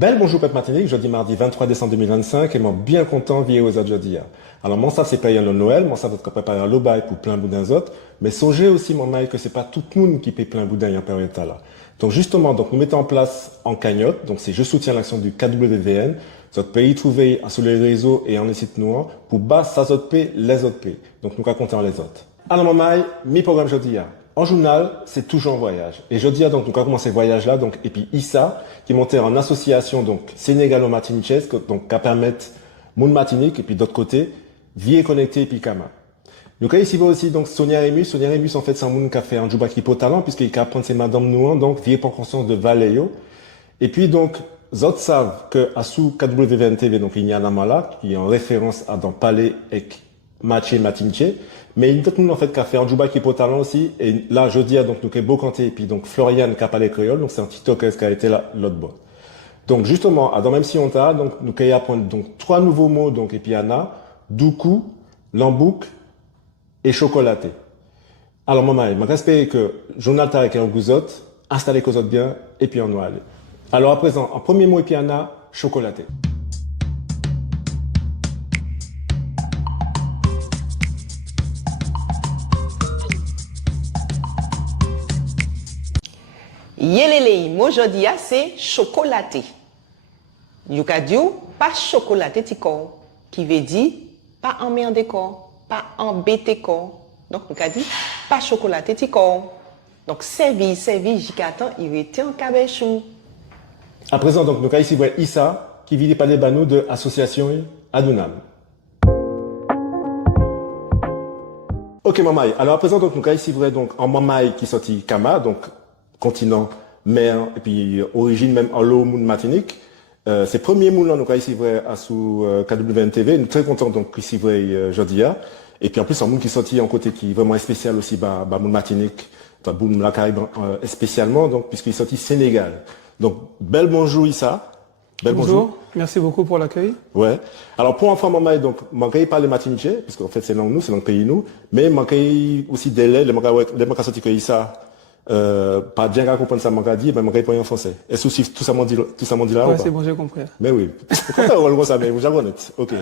Bel bonjour Pep Martinique, jeudi mardi 23 décembre 2025 et moi bien content via aux jeudi. Alors mon ça c'est payé le Noël, mon ça va préparer le bail pour plein boudin autres, mais songez aussi mon mail que c'est pas tout le monde qui paye plein boudin en période là. Donc justement, donc nous mettons en place en cagnotte, donc c'est je soutiens l'action du KWVN, votre pays trouver sur les réseaux et en les sites noirs pour bas ça autres paye, les autres paye. Donc nous racontons les autres. Alors mon mail, mi programme jeudi. En journal, c'est toujours un voyage. Et jeudi, donc, nous avons commencé ce voyage-là, donc, et puis ISA, qui est monté en association, donc, sénégalo-martiniquaise, donc, qui permet Moun Martinique, et puis d'autre côté, Vie connecté et puis Kama. Nous avons ici aussi, donc, Sonia Remus. Sonia Remus, en fait, c'est un monde qui a fait un job qui talent, puisqu'il a appris ses madame Nouan, donc, Vie pour conscience de Valéo. Et puis, donc, les autres savent que, à sous KWVN TV, donc, il y a un Amala, qui est en référence à dans Palais et Matché Matinché. Mais il y a tout le monde en fait qui a fait un Juba qui est talent aussi. Et là, je dis donc nous Beau Kanté et puis donc Florian qui a parlé créole. Donc c'est un TikToker qui a été là l'autre bord. Donc justement, dans même si on t'a donc nous allons apprendre donc trois nouveaux mots donc et puis Anna, doukou, lambouk et chocolaté. Alors maman, je respecte que Jonathan avec un gouzot, installez que vous autres bien et puis on va aller. Alors à présent, en premier mot et puis Anna, chocolaté. Yelele, moi aujourd'hui c'est chocolaté. Yukadio, pas chocolaté tiko, qui veut dire pas emmerder corps, pas embêter corps. Donc nous dit pas chocolaté tiko. Donc servi, jikatan, il était en cabechou. À présent donc nous ici voir Issa qui vit pas des banou de association Adunam. Ok Mamaï. Alors à présent donc nous ici voir donc en Mamaï qui sorti Kama donc continent, mer, et puis origine même en l'eau monde Martinique. C'est le premier moule nous ici vrai à sous KWNTV. Nous très contents donc ici vrai jeudi. Et puis en plus un monde qui sorti en côté qui est vraiment spécial aussi bah monde Martinique, dans boum la Caraïbe spécialement donc puisqu'il sorti Sénégal. Donc bel bonjour Issa. Bel bonjour. Merci beaucoup pour l'accueil. Ouais. Alors pour enfant maman donc manquer parler Martinique puisqu'en fait c'est langue nous, c'est langue pays nous, mais manquer aussi délai les manquer sorti que Issa pas bien qu'à comprendre ça, m'a dit, ben, m'a répondu en français. Est-ce que tout ça m'a dit là? Ouais, c'est bon, j'ai compris. Mais oui. Pourquoi on ça, mais vous avez honnête. Ok.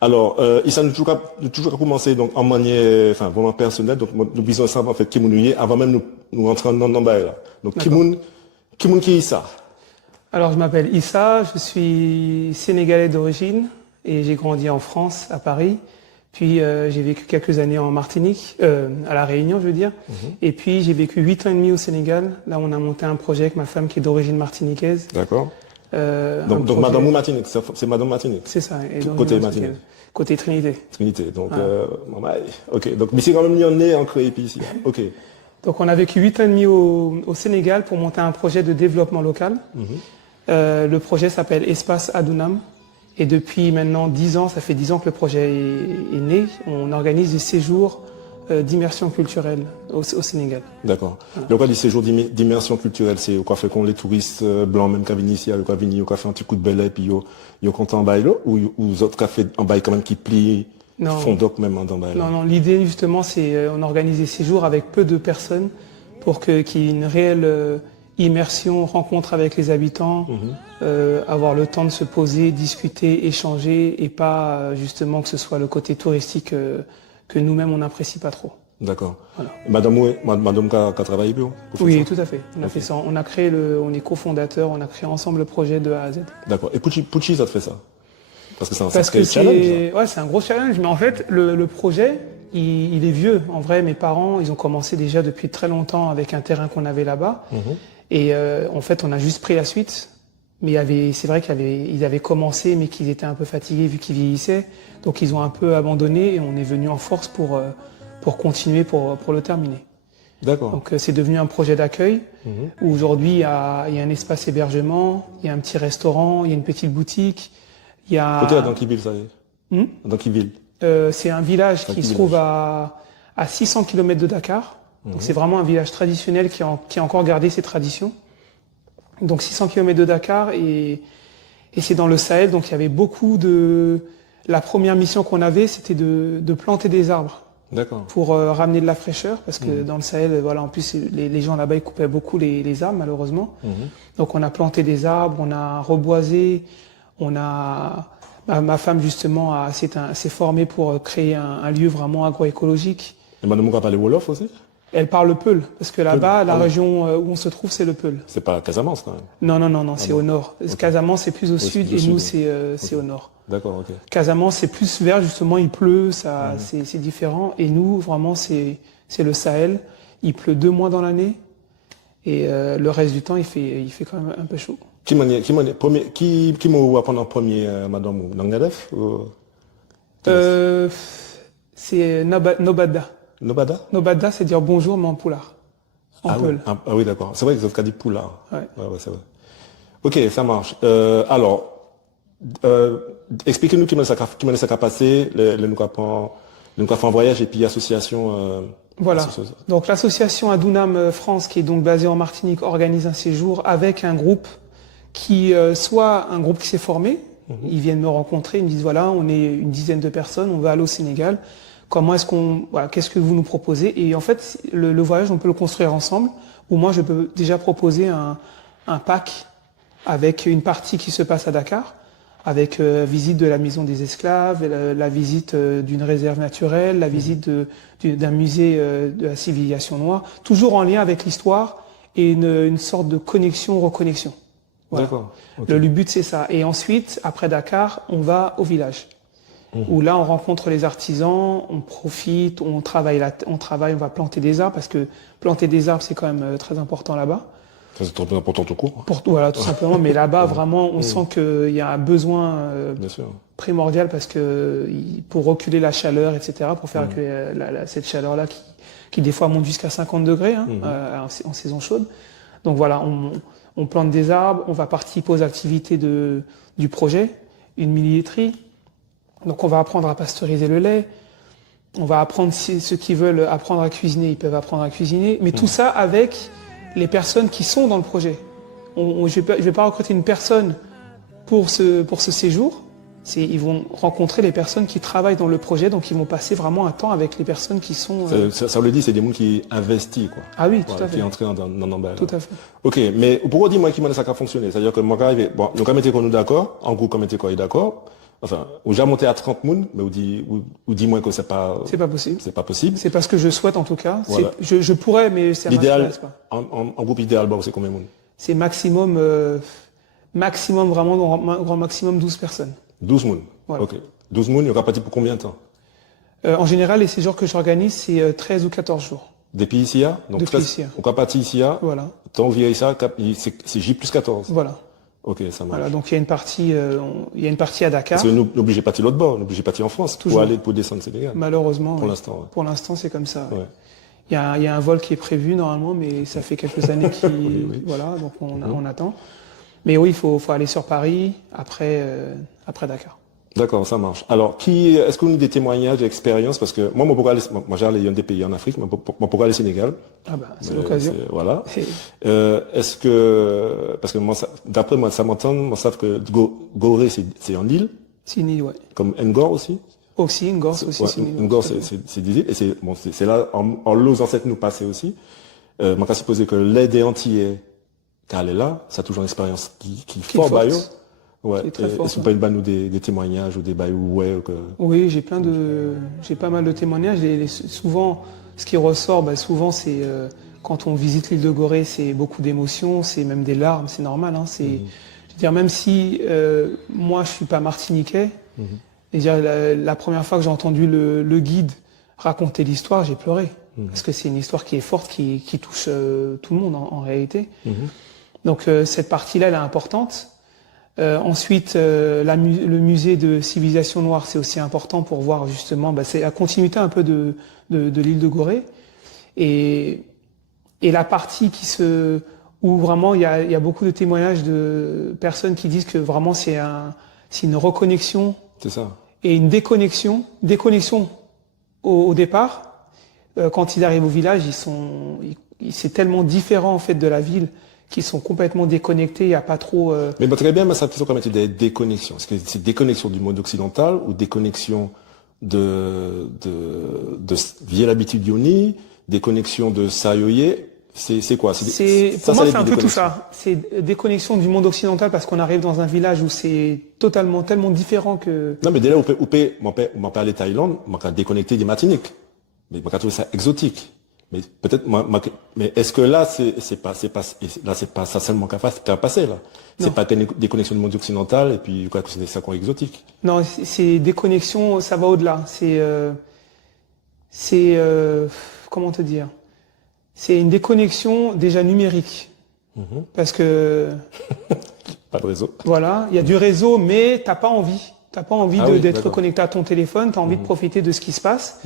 Alors, il s'en toujours commencé, donc, en manière, enfin, vraiment personnelle, donc, nous bisons ensemble, en fait, qui nous avant même nous rentrer dans le bail, là. Donc, qui est ça? Alors, je m'appelle Issa, je suis sénégalais d'origine, et j'ai grandi en France, à Paris. Puis j'ai vécu quelques années en Martinique, à La Réunion je veux dire. Et puis j'ai vécu 8 ans et demi au Sénégal. Là on a monté un projet avec ma femme qui est d'origine martiniquaise. D'accord. Donc Madame Martinique, c'est Madame Martinique. C'est ça. Et côté Martinique. Côté Trinité. Trinité. Donc ok. Donc mais c'est quand même mis en nez en créé ici. Ok. Donc on a vécu 8 ans et demi au Sénégal pour monter un projet de développement local. Le projet s'appelle Espace Adunam. Et depuis maintenant 10 ans, ça fait 10 ans que le projet est né, on organise des séjours d'immersion culturelle au Sénégal. D'accord. Le quoi des séjours d'immersion culturelle, c'est quoi fait qu'on les touristes blancs même qui viennent ici, quoi viennent, quoi fait un petit coup de belay puis yo content en bail ou autres qui fait un bail quand même qui plie font doc même en bail. Non, l'idée justement c'est on organise des séjours avec peu de personnes pour qu'il y ait une réelle immersion, rencontre avec les habitants, avoir le temps de se poser, discuter, échanger et pas justement que ce soit le côté touristique que nous-mêmes on n'apprécie pas trop. D'accord. Voilà. Madame qui a travaillé pour oui, tout à fait. On a fait ça. On a créé on est cofondateur, on a créé ensemble le projet de A à Z. D'accord. Et Pucci, ça te fait ça? Parce que c'est un sacré challenge. Ouais, c'est un gros challenge. Mais en fait, le projet, il est vieux. En vrai, mes parents, ils ont commencé déjà depuis très longtemps avec un terrain qu'on avait là-bas. Et en fait, on a juste pris la suite. Mais c'est vrai qu'ils avaient commencé, mais qu'ils étaient un peu fatigués vu qu'ils vieillissaient. Donc ils ont un peu abandonné et on est venu en force pour continuer, pour le terminer. D'accord. Donc c'est devenu un projet d'accueil où aujourd'hui il y a un espace hébergement, il y a un petit restaurant, il y a une petite boutique. Il y a... Côté dans quelle ville ça y est? Dans quelle ville? C'est un village qui se trouve à 600 km de Dakar. Donc c'est vraiment un village traditionnel qui a encore gardé ses traditions. Donc 600 km de Dakar et c'est dans le Sahel. Donc il y avait beaucoup de... La première mission qu'on avait, c'était de planter des arbres. D'accord. pour ramener de la fraîcheur, parce que dans le Sahel, voilà, en plus, les gens là-bas, ils coupaient beaucoup les arbres, malheureusement. Donc, on a planté des arbres, on a reboisé, on a... Ma femme, justement, s'est formée pour créer un lieu vraiment agroécologique. Et madame, on va parler Wolof aussi? Elle parle le Peul, parce que là-bas, la Ah oui. région où on se trouve, c'est le Peul. C'est pas Casamance, quand même. Non, c'est bon. au nord. Ok. Casamance, c'est plus au Oui, sud, c'est au et nous, sud. c'est au nord. D'accord, ok. Casamance, c'est plus vert, justement, il pleut, ça, c'est différent. Et nous, vraiment, c'est le Sahel. Il pleut 2 mois dans l'année, et le reste du temps, il fait quand même un peu chaud. Qui m'a appris en premier, madame, ou Nangadef ou C'est Nobada. Nobada? Nobada, c'est dire bonjour, mais en poulard. En Ah oui, Peul. ah oui, d'accord. C'est vrai que vous dit Poulard. Ouais. Ouais, c'est vrai. Ok, ça marche. Alors, expliquez-nous qui m'a ça passé, nous fait un voyage et puis association. Voilà. association. Donc l'association Adunam France, qui est donc basée en Martinique, organise un séjour avec un groupe qui, soit un groupe qui s'est formé, ils viennent me rencontrer, ils me disent voilà, on est une dizaine de personnes, on va aller au Sénégal. Qu'est-ce que vous nous proposez? Et en fait, le voyage, on peut le construire ensemble, ou moi, je peux déjà proposer un pack avec une partie qui se passe à Dakar, avec visite de la maison des esclaves, la visite d'une réserve naturelle, la visite d'un musée de la civilisation noire, toujours en lien avec l'histoire et une sorte de connexion-reconnexion. Voilà. D'accord. Ok. Le but, c'est ça. Et ensuite, après Dakar, on va au village. Où là, on rencontre les artisans, on profite, on va planter des arbres, parce que planter des arbres, c'est quand même très important là-bas. Ça, c'est très important tout court. Voilà, tout simplement. Mais là-bas, vraiment, on sent qu'il y a un besoin Bien sûr. primordial, parce que pour reculer la chaleur, etc., pour faire que cette chaleur-là qui des fois monte jusqu'à 50 degrés en saison chaude. Donc voilà, on plante des arbres, on va participer aux activités du projet, une milliétrie. Donc on va apprendre à pasteuriser le lait, on va apprendre, ceux qui veulent apprendre à cuisiner, ils peuvent apprendre à cuisiner, mais tout ça avec les personnes qui sont dans le projet. Je vais pas recruter une personne pour ce séjour, ils vont rencontrer les personnes qui travaillent dans le projet, donc ils vont passer vraiment un temps avec les personnes qui sont... Ça le dit, c'est des gens qui investissent, quoi. Ah oui, tout Voilà, à fait. qui entrent dans l'emballage. Tout à fait. Ok, mais pourquoi dis-moi qui m'a ça a fonctionné? C'est-à-dire que moi, bon, nous, comme était qu'on nous d'accord, en groupe, comme était qu'on est d'accord, enfin, on j'ai monté à 30 mounes, mais ou dis-moi que c'est pas possible. C'est pas possible. C'est pas ce que je souhaite, en tout cas. Voilà. Je pourrais, mais ça L'idéal, m'intéresse pas. en groupe idéal, bon, c'est combien de monde? C'est maximum vraiment, grand maximum 12 personnes. 12 mounes. Voilà. Ok. 12 mounes, il y aura parti pour combien de temps? En général, les séjours que j'organise, c'est 13 ou 14 jours. Depuis ici, donc Depuis ici. on va partir ici, Voilà. tant via ici, c'est J plus 14. Voilà. Ok, ça marche. Voilà. Donc il y a une partie à Dakar. Parce que nous, n'obligez pas de l'autre bord, n'obligez pas de en France, Toujours. pour descendre au Sénégal. Malheureusement. Pour oui. l'instant, ouais. Pour l'instant, c'est comme ça. ouais. Ouais. Il y a un vol qui est prévu normalement, mais ça fait quelques années Oui. voilà, donc on attend. Mais oui, il faut aller sur Paris après Dakar. D'accord, ça marche. Alors, est-ce que vous avez des témoignages, d'expériences? Parce que moi, j'ai allé dans des pays en Afrique, moi, pour aller au Sénégal. Ah bah, c'est l'occasion. Voilà. Et- Est-ce que, parce que moi, d'après moi, ça m'entend, moi, savent que Gorée, c'est en île, C'est une île, ouais. comme Ngor aussi. Aussi, une Gorse aussi, Ouais, c'est une île. Ngor, c'est des îles, et c'est là, en l'os ancêtre nous passer aussi. Moi, quand supposer que l'aide des Antillais, quand elle est là, ça a toujours une expérience qui est fort forte. baillot. Ouais. Qui est très forte, Est-ce que vous pouvez nous des témoignages ou des baillots, ouais, que... Oui, j'ai pas mal de témoignages. Souvent, ce qui ressort, souvent, c'est quand on visite l'île de Gorée, c'est beaucoup d'émotions, c'est même des larmes, c'est normal. Hein, je veux dire, même si moi, je suis pas martiniquais, je veux dire, la première fois que j'ai entendu le guide raconter l'histoire, j'ai pleuré. Parce que c'est une histoire qui est forte, qui touche tout le monde en réalité. Donc cette partie-là, elle est importante. Ensuite, le musée de civilisation noire, c'est aussi important pour voir justement, c'est la continuité un peu de l'île de Gorée. Et la partie où vraiment il y a beaucoup de témoignages de personnes qui disent que vraiment c'est une reconnexion C'est ça. et une déconnexion au départ. Quand ils arrivent au village, c'est tellement différent en fait de la ville qu'ils sont complètement déconnectés. Il n'y a pas trop. Mais très bien, mais ça peut quand même être des déconnexions. Est-ce que c'est déconnexion du monde occidental ou déconnexion via l'habitude yoni, des connexions de sayoye, c'est quoi? Pour moi, c'est un peu tout déconnexions. ça. C'est déconnexion du monde occidental parce qu'on arrive dans un village où c'est tellement différent que... Non, mais dès là, on peut aller Thaïlande, on peut déconnecter des Martiniques. Mais on peut trouver ça exotique. Mais peut-être, mais est-ce que là, c'est pas ça seulement qu'à passer, là? Non. C'est pas des connexions du monde occidental, et puis, quoi, c'est ça qu'on est exotique. Non, c'est déconnexion, ça va au-delà. Comment te dire? C'est une déconnexion déjà numérique. Parce que, Pas de réseau. voilà, il y a du réseau, mais t'as pas envie. T'as pas envie Ah oui, d'être d'accord. connecté à ton téléphone, t'as envie de profiter de ce qui se passe.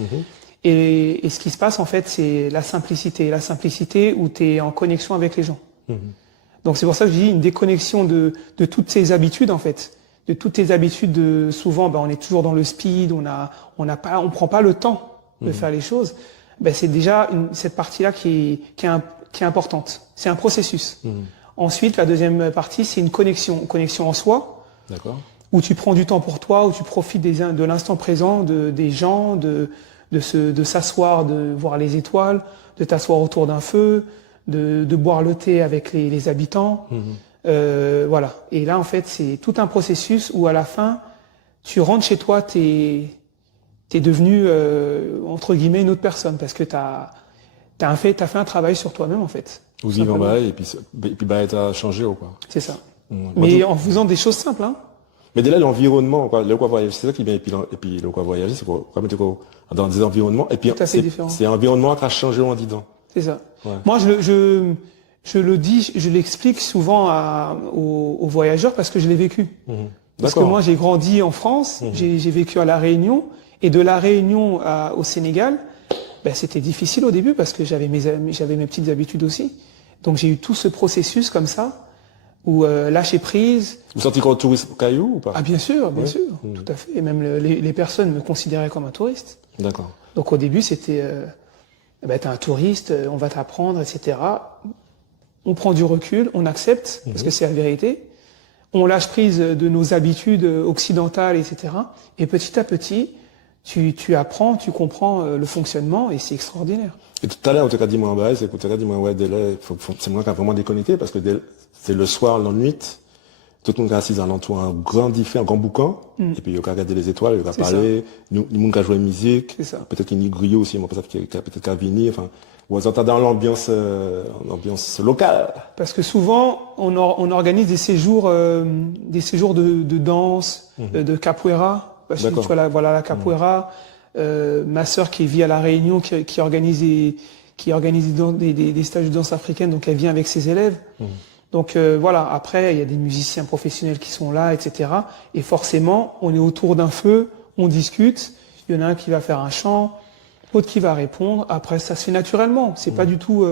Et ce qui se passe, en fait, c'est la simplicité. La simplicité où tu es en connexion avec les gens. Donc c'est pour ça que je dis une déconnexion de toutes ces habitudes, en fait. De toutes tes habitudes souvent, on est toujours dans le speed, on prend pas le temps de faire les choses. C'est déjà cette partie-là qui est importante. C'est un processus. Ensuite, la deuxième partie, c'est une connexion en soi, D'accord. où tu prends du temps pour toi, où tu profites de l'instant présent, des gens, de s'asseoir, de voir les étoiles, de t'asseoir autour d'un feu, de boire le thé avec les habitants. Voilà. Et là, en fait, c'est tout un processus où à la fin, tu rentres chez toi, t'es devenu, entre guillemets, une autre personne, parce que t'as fait un travail sur toi-même, en fait. Vous vivez en bas, et puis t'as changé, ou quoi. C'est ça. Moi, Mais en faisant des choses simples, hein. Mais dès là, l'environnement, quoi, le quoi voyager, c'est ça qui vient, et puis le quoi voyager, c'est quoi, dans des environnements, et puis Tout à fait différent. c'est un environnement qui a changé en dedans. C'est ça. Ouais. Moi, je le dis, je l'explique souvent aux voyageurs parce que je l'ai vécu. Parce que D'accord. moi, j'ai grandi en France, j'ai vécu à La Réunion, et de La Réunion au Sénégal, c'était difficile au début parce que j'avais mes petites habitudes aussi. Donc j'ai eu tout ce processus comme ça, où lâcher prise. Vous sentez comme touriste caillou ou pas? Ah bien sûr, tout à fait. Et même les personnes me considéraient comme un touriste. D'accord. Donc au début, c'était, t'es un touriste, on va t'apprendre, etc. On prend du recul, on accepte, parce que c'est la vérité. On lâche prise de nos habitudes occidentales, etc. Et petit à petit, tu apprends, tu comprends le fonctionnement, et c'est extraordinaire. Et tout à l'heure, on t'a dit, moi, c'est que tu as dit, moi, ouais, dès là, c'est moi qui a vraiment déconnecté, parce que c'est le soir, la nuit, tout le monde est assis alentour, un grand boucan, et puis il y a regardé les étoiles, il y a parlé, nous, le monde qui a joué musique, C'est ça. peut-être qu'il y a une grille aussi, moi, peut-être qu'il y a venir, enfin, vous entendez dans l'ambiance locale. Parce que souvent, on organise des séjours de danse, de capoeira. Parce que D'accord. tu vois, voilà la capoeira. Ma sœur qui vit à La Réunion, qui organise des stages de danse africaine, donc elle vient avec ses élèves. Donc voilà, après, il y a des musiciens professionnels qui sont là, etc. Et forcément, on est autour d'un feu, on discute, il y en a un qui va faire un chant, l'autre qui va répondre. Après, ça se fait naturellement. C'est pas du tout...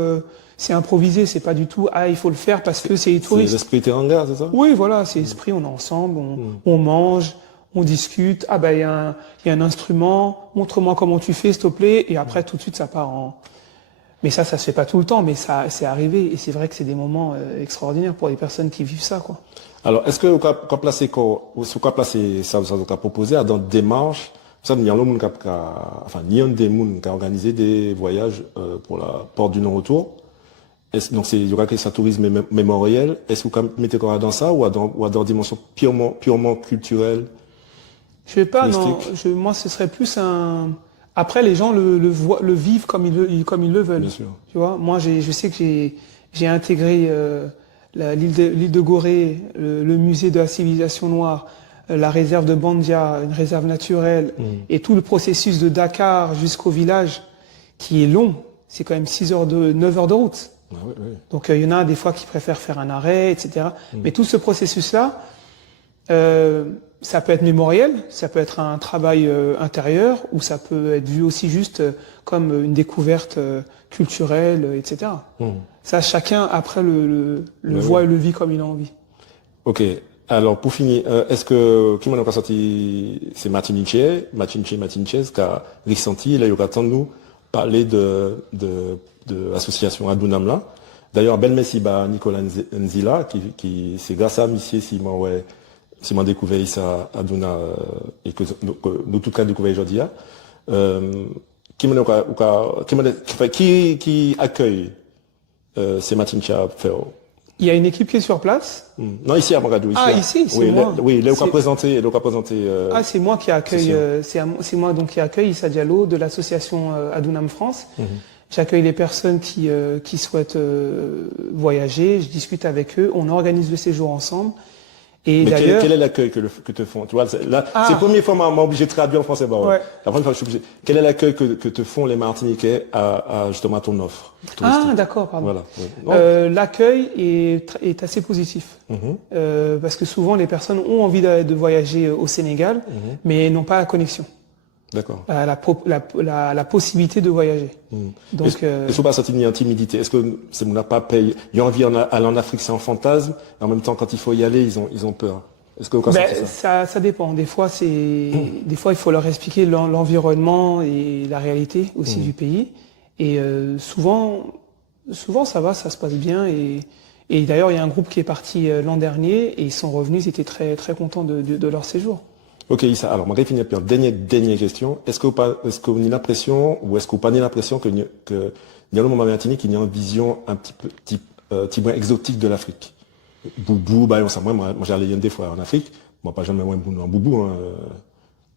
c'est improvisé, c'est pas du tout « Ah, il faut le faire parce que c'est les C'est touristes ». l'esprit teranga, c'est ça? Oui, voilà, c'est l'esprit, on est ensemble, on mange, on discute. Ah il y a un instrument, montre-moi comment tu fais, s'il te plaît. Et après, tout de suite, ça part en... Mais ça se fait pas tout le temps, mais ça, c'est arrivé. Et c'est vrai que c'est des moments extraordinaires pour les personnes qui vivent ça, quoi. Alors, est-ce que vous pouvez placer ça, vous avez proposé dans des démarches, ça, il y a des gens qui ont organisé des voyages pour la porte du non-retour. Donc, il y aura que ça tourisme mémoriel. Est-ce que vous mettez quoi dans ça ou dans une dimension purement culturelle? Je sais pas, touristique? non. Moi, ce serait plus un... Après, les gens le vivent comme ils le veulent. Bien sûr. Tu vois, moi, je sais que j'ai intégré l'île de Gorée, le musée de la civilisation noire, la réserve de Bandia, une réserve naturelle, et tout le processus de Dakar jusqu'au village, qui est long. C'est quand même 9 heures de route. Ah, oui, oui. Donc, il y en a des fois qui préfèrent faire un arrêt, etc. Mais tout ce processus-là, ça peut être mémoriel, ça peut être un travail intérieur, ou ça peut être vu aussi juste comme une découverte culturelle, etc. Ça, chacun, après, le voit et le vit comme il a envie. Ok. Alors, pour finir, est-ce que, qui m'a sorti, c'est Martin Chez, qui a ressenti, là, il y aura tant de nous parler de l'association Adunam là. D'ailleurs, bel merci, Nicolas Nzila, qui, c'est grâce à monsieur, si moi, ouais, si m'a découvert ça à Duna et que nous tout cas découvert aujourd'hui, qui accueille ces matins à faire? Il y a une équipe qui est sur place. Non, ici à Mogadou. Ah, ici, c'est oui, moi. Oui, il est présenté. Ah, c'est moi qui accueille. C'est moi donc qui accueille Issa Diallo de l'association Adunam France. J'accueille les personnes qui souhaitent voyager. Je discute avec eux. On organise le séjour ensemble. Et mais d'ailleurs, quel est l'accueil que te font? Tu vois, là, c'est la première fois m'a obligé de traduire en français. Bah, ouais. La première fois, je suis obligé. Quel est l'accueil que te font les Martiniquais à justement ton offre touristique? Ah, d'accord, pardon. Voilà. Oui. L'accueil est assez positif. Parce que souvent, les personnes ont envie de voyager au Sénégal, mais n'ont pas la connexion. D'accord. La possibilité de voyager. Donc, est-ce qu'il ne faut pas sentir une timidité? Est-ce que c'est mon pas payé? Il y a envie d'aller en Afrique, c'est un fantasme. Et en même temps, quand il faut y aller, ils ont peur. Est-ce que vous sentez ça? Ça dépend. Des fois, il faut leur expliquer l'environnement et la réalité aussi du pays. Et souvent, ça va, ça se passe bien. Et d'ailleurs, il y a un groupe qui est parti l'an dernier et ils sont revenus, ils étaient très, très contents de leur séjour. Ok, Issa, alors, je vais finir par une dernière question. Est-ce que vous avez l'impression, ou est-ce que vous n'avez pas l'impression que il y a le moment Martinique, qu'il y a une vision un petit peu exotique de l'Afrique? Boubou, bah, moi, j'allais une des fois en Afrique. Moi, pas jamais, moi, un boubou, hein.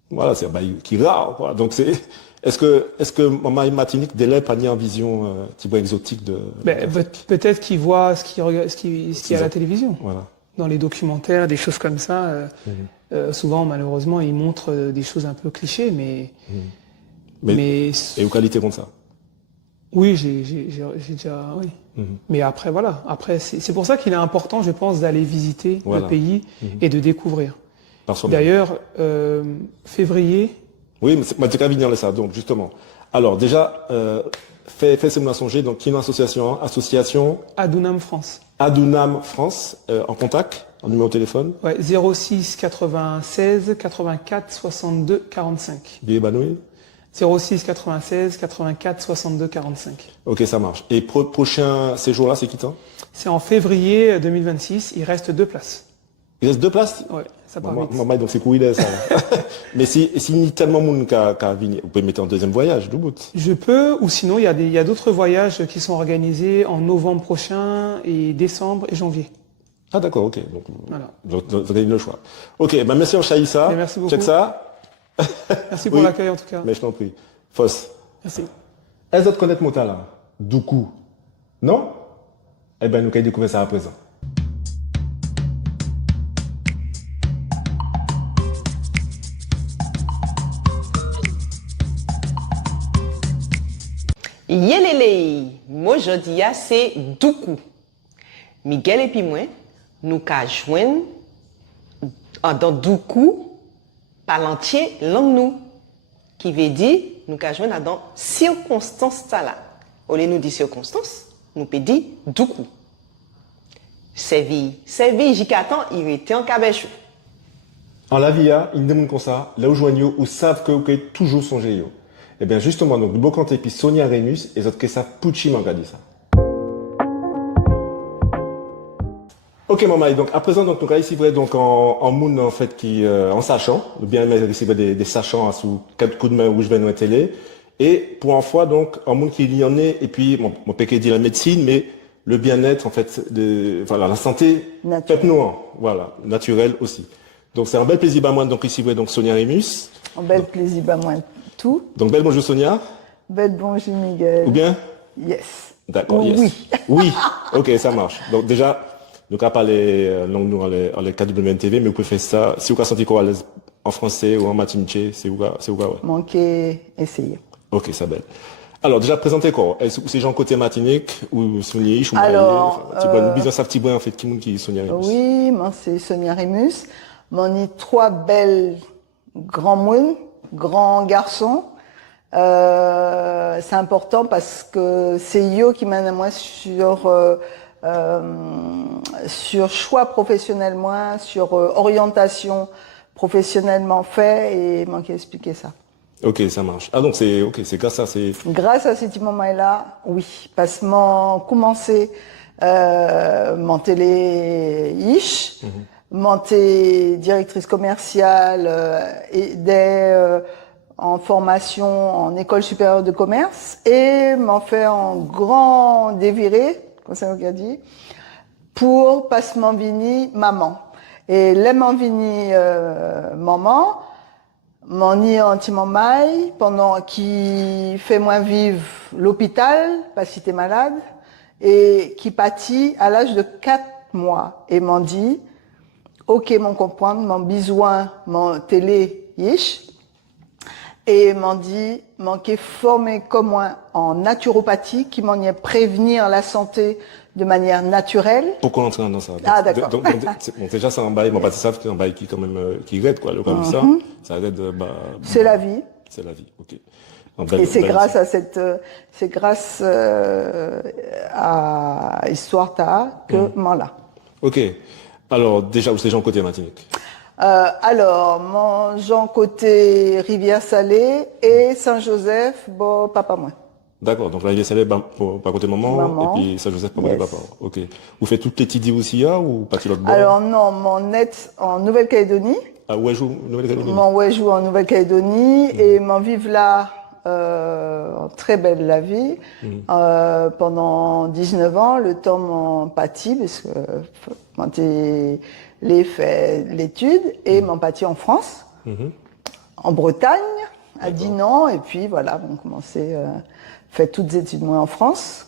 Voilà, c'est un bail qui est rare, quoi. Donc, est-ce que Maman Martinique délève pas une vision, petit peu exotique de peut-être qu'ils voient ce qu'il y a à la télévision. Voilà. Dans les documentaires, des choses comme ça. Souvent, malheureusement, ils montrent des choses un peu clichés, mais et aux qualités comme ça. Oui, j'ai déjà, oui. Mais après, voilà. Après, c'est pour ça qu'il est important, je pense, d'aller visiter le pays et de découvrir. D'ailleurs, février. Oui, mais c'est qu'à venir ça. Donc, justement. Alors, déjà, fais-moi songer. Donc, qui est une association? Adunam France. Adunam France, en contact, en numéro de téléphone? Ouais, 06 96 84 62 45. Billet Banoui? 06 96 84 62 45. Ok, ça marche. Et prochain séjour là, c'est qui temps? C'est en février 2026. Il reste 2 places. Il reste 2 places? Ouais, ça part vite. Maman, donc c'est couillé ça. Mais s'il y a tellement de monde qui a venir, vous pouvez mettre en deuxième voyage, du bout. Je peux, ou sinon il y a d'autres voyages qui sont organisés en novembre prochain et décembre et janvier. Ah d'accord, ok. Donc, voilà. Vous avez le choix. Ok, bah merci Chaïssa. Merci beaucoup. Check ça. Merci pour l'accueil en tout cas. Mais je t'en prie. Foss. Merci. Est-ce que vous connaissez mon talent? Doukou. Non? Eh bien, nous allons découvrir ça à présent. Yelele, moi je dis c'est Doukou. Miguel et puis moi, nous avons joindre dans Doukou par l'entier langue nous, qui veut dire nous avons joindre dans circonstance là. Au lieu de nous dire circonstance, nous peut dire Doukou. Servi, Jikatan, il était en cabèche. En la vie, il y a des gens comme ça, là où joignent, ou savent que vous pouvez toujours songer. Eh bien, justement, donc, Beau Kanté puis Sonia Rémus, et autres que ça, Pucci m'a dit ça. Ok, maman, donc, à présent, donc, nous allons ici, donc, en monde, en fait, en sachant, ou bien, ici, des sachants, sous 4 coups de main où je vais nous télé. Et, pour une fois, donc, en monde qui y en est, et puis, mon péché dit la médecine, mais le bien-être, en fait, voilà, la santé, peuple noir, voilà, naturel aussi. Donc, c'est un bel plaisir, moi, donc, ici, donc, Sonia Rémus. Un bel plaisir, moi, tout. Donc, bel bonjour, Sonia. Bel bonjour, Miguel. Ou bien? Yes. D'accord, yes. Oui. Oui. Ok, ça marche. Donc, déjà, nous allons parler langue nous en les KWNTV, mais vous pouvez faire ça, si vous avez senti quoi à l'aise en français ou en matiniché, c'est où, ouais. Manquer, essayer. Ok, ça belle. Alors, déjà, présentez quoi? Est-ce que c'est gens côté Martinique, ou Sonia, ou alors, Marie, business petit bois, en fait, qui est Sonia Rémus? Oui, moi, c'est Sonia Rémus. M'en est 3 belles grands moules, grands garçons. C'est important parce que c'est eux qui mènent à moi sur choix professionnel moi, sur orientation professionnellement fait et manquer expliquer ça. Ok, ça marche. Ah donc c'est grâce à ces. Grâce à ces petits moments-là, oui, parce que commencé mon télé ish, monté directrice commerciale et en formation en école supérieure de commerce et m'en fait un grand déviré, comme ça on a dit, pour Passement Vini maman. Et l'aimant Vini maman, m'en y anti-mamai pendant qui fait moins vivre l'hôpital, parce que t'es malade, et qui pâtit à l'âge de 4 mois. Et m'en dit, ok, mon comprendre, mon besoin, mon télé, yish. Et m'en dit, manquer formé comme moi en naturopathie, qui m'en y prévenir la santé de manière naturelle. Pourquoi entrer dans ça? Ah, d'accord. Donc, déjà, c'est un bail, mon pâtis savent que c'est un bail qui, quand même, qui aide, quoi. Le comme ça aide, C'est la vie. C'est la vie, ok. Et c'est grâce à c'est grâce à Histoire Ta que m'en là. Ok. Alors, déjà, où c'est Jean côté Martinique? Alors, mon Jean côté Rivière-Salée et Saint-Joseph, bon, papa moi. D'accord, donc là, il est salé par côté maman, et puis Saint-Joseph par côté papa. Ok. Vous faites toutes les TD aussi, ou pas l'autre bord? Alors non, mon net en Nouvelle-Calédonie. Ah, où est-ce Nouvelle-Calédonie? Mon ouais joue en Nouvelle-Calédonie et m'en vive là, très belle la vie, pendant 19 ans, le temps m'en pâtit, parce que quand les fait l'étude, et m'en pâtit en France, en Bretagne, à Dinan, et puis voilà, on commençait, fait toutes les études moi en France,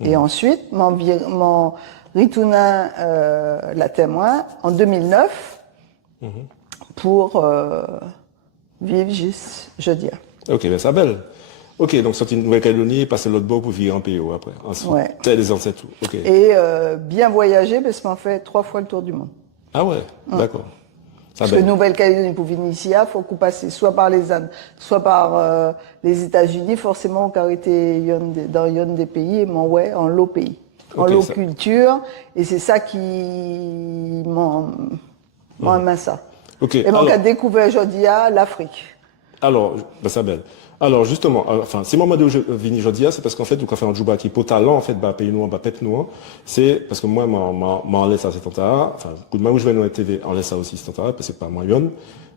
et ensuite, mon ritournin la témoin en 2009, pour vivre juste jeudi. Ok, ben ça belle. Ok, donc sortir de Nouvelle-Calédonie, passer l'autre bord pour vivre en PO après. Ensuite, Ouais. c'est les ancêtres. Ok. Et bien voyager, parce qu'on fait 3 fois le tour du monde. Ah ouais, d'accord. Ça Parce que belle. Nouvelle-Calédonie, pour venir ici, il faut qu'on passe soit par les Indes, soit par les États-Unis, forcément, car était dans yon des pays, mais ouais, en l'eau pays. En Ok, l'eau ça- culture, et c'est ça qui m'en aime ça. Ok, Et mon cas découvert aujourd'hui l'Afrique. alors, ben ça belle. Alors justement, enfin, si moi je vini jodia, c'est parce qu'en fait, nous, quand on fait un jouba qui peut talent, en fait, bah, pays nous, bah, pep nous, c'est parce que moi, m'en laisse à cet temps enfin, coup de main où je vais nous TV, en laisse ça aussi cet temps parce que c'est pas moi, yon.